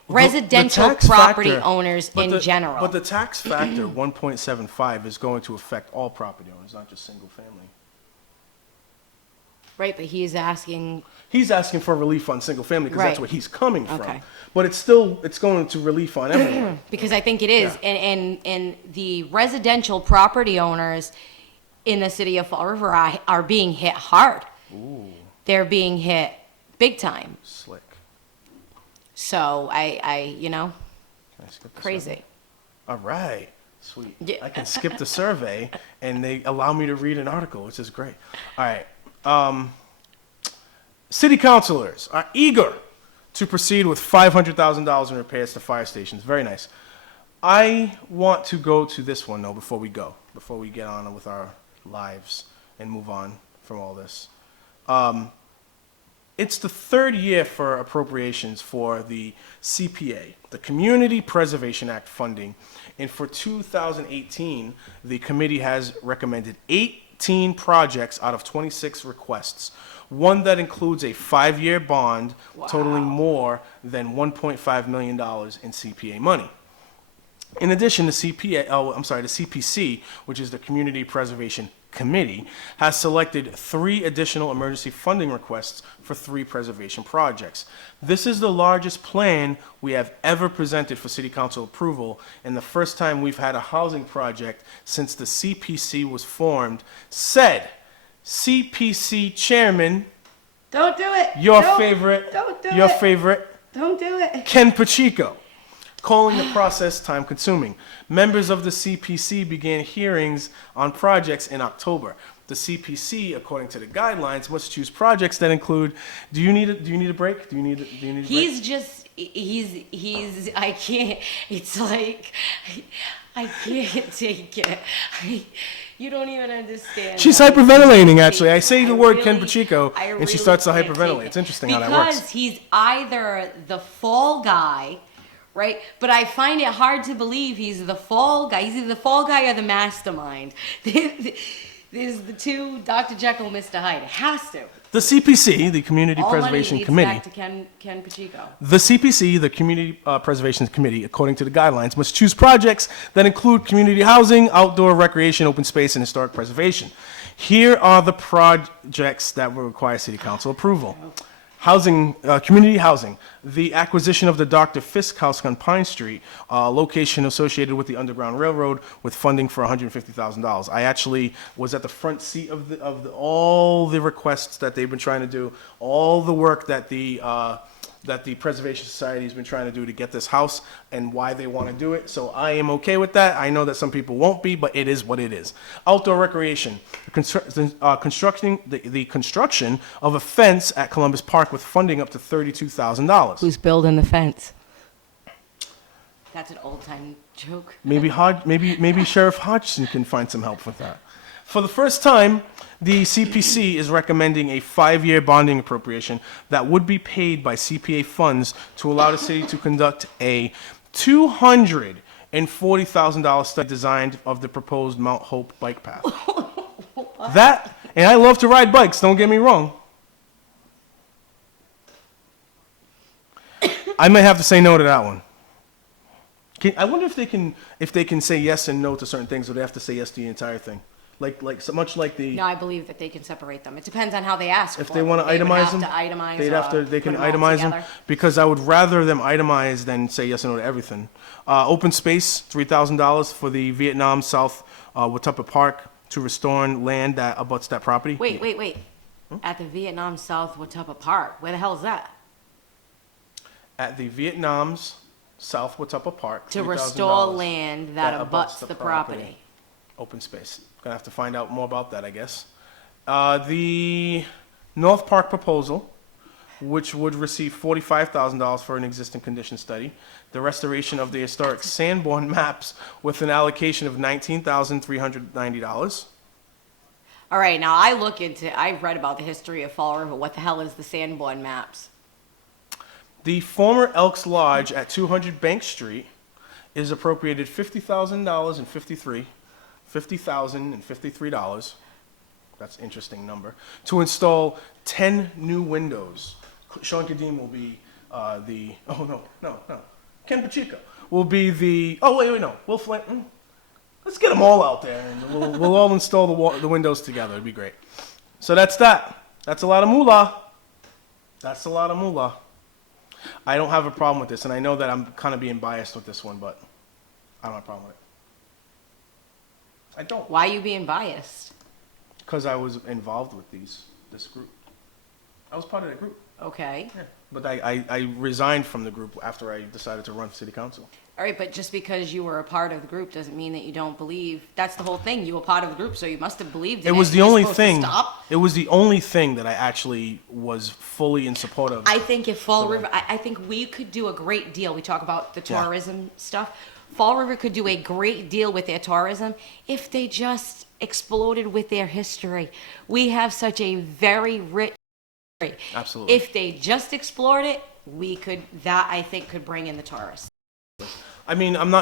residential The tax property factor- owners but in the- general. But the tax factor, 1.75, is going to affect all property owners, not just single-family. Right, but he's asking, He's asking for relief on single-family because that's Right. where he's coming from. Okay. But it's going to relief on everyone. because I think it is, Yeah. and the residential property owners in the city of Fall River are being hit hard. They're being hit big time. Slick. So I Can I skip the crazy. survey? All right. Sweet. Yeah. I can skip the survey, and they allow me to read an article, which is great. All right. City councilors are eager to proceed with $500,000 in repairs to fire stations. Very nice. I want to go to this one, though, before we get on with our lives and move on from all this. It's the 3rd year for appropriations for the CPA, the Community Preservation Act funding. And for 2018, the committee has recommended 18 projects out of 26 requests. One that includes a 5-year bond totaling more than $1.5 million in CPA money. In addition, the CPC, which is the Community Preservation Committee, has selected 3 additional emergency funding requests for 3 preservation projects. This is the largest plan we have ever presented for City Council approval, and the first time we've had a housing project since the CPC was formed, said CPC Chairman, Don't do it. your Don't- favorite, Don't do your it. favorite, Don't do it. Ken Pacheco, calling the process time-consuming. Members of the CPC began hearings on projects in October. The CPC, according to the guidelines, must choose projects that include. Do you need a break? Do you need a break? He's just, I can't, it's like, I can't take it. You don't even understand. She's how hyperventilating, he actually. I speaks. say the word Ken Pacheco, I and she really starts to can't hyperventilate. take It's it. interesting how that works. Because he's either the fall guy, right? But I find it hard to believe he's the fall guy. He's either the fall guy or the mastermind. There's the two, Dr. Jekyll, Mr. Hyde. It has to. The CPC, the Community All money Preservation leads Committee, back to Ken Pacheco. The CPC, the Community Preservation Committee, according to the guidelines, must choose projects that include community housing, outdoor recreation, open space, and historic preservation. Here are the projects that will require City Council approval. Housing, community housing, the acquisition of the Dr. Fisk House on Pine Street, location associated with the Underground Railroad, with funding for $150,000. I actually was at the front seat of all the requests that they've been trying to do, all the work that the Preservation Society has been trying to do to get this house and why they want to do it. So I am okay with that. I know that some people won't be, but it is what it is. Outdoor recreation, constructing the construction of a fence at Columbus Park with funding up to $32,000. Who's building the fence? That's an old time joke. Maybe Sheriff Hodgson can find some help with that. For the first time, the CPC is recommending a 5-year bonding appropriation that would be paid by CPA funds to allow the city to conduct a $240,000 study design of the proposed Mount Hope bike path. That, and I love to ride bikes, don't get me wrong. I may have to say no to that one. I wonder if they can say yes and no to certain things, or they have to say yes to the entire thing, like so much like the. No, I believe that they can separate them. It depends on how they ask. If for they want to They would itemize have them, to itemize, they'd have to. They put can all itemize them together. because I would rather them itemize than say yes and no to everything. Open space, $3,000 for the Vietnam South Watuppa Park to restore land that abuts that property. Wait. At the Vietnam South Watuppa Park. Where the hell is that? At the Vietnam's South Watuppa Park. To $3,000 restore land that abuts the property. Open space. Gonna have to find out more about that, I guess. The North Park proposal, which would receive $45,000 for an existing condition study. The restoration of the historic Sanborn maps with an allocation of $19,390. All right, now I've read about the history of Fall River. What the hell is the Sanborn maps? The former Elks Lodge at 200 Bank Street is appropriated $50,053. That's an interesting number. To install 10 new windows. Sean Kadim will be Ken Pacheco will be the, no. Will Flint, let's get them all out there and we'll all install the windows together. It'd be great. So that's that. That's a lot of moolah. I don't have a problem with this, and I know that I'm kind of being biased with this one, but I don't have a problem with it. I don't. Why are you being biased? Because I was involved with this group. I was part of that group. Okay. Yeah. But I resigned from the group after I decided to run for city council. All right, but just because you were a part of the group doesn't mean that you don't believe. That's the whole thing. You were part of the group, so you must have believed in it. It was the You're only supposed to thing. stop. It was the only thing that I actually was fully in support of. I think if Fall River, I think we could do a great deal. We talk about the Yeah. tourism stuff. Fall River could do a great deal with their tourism if they just exploded with their history. We have such a very rich history. Absolutely. If they just explored it, I think could bring in the tourists. I mean, I'm not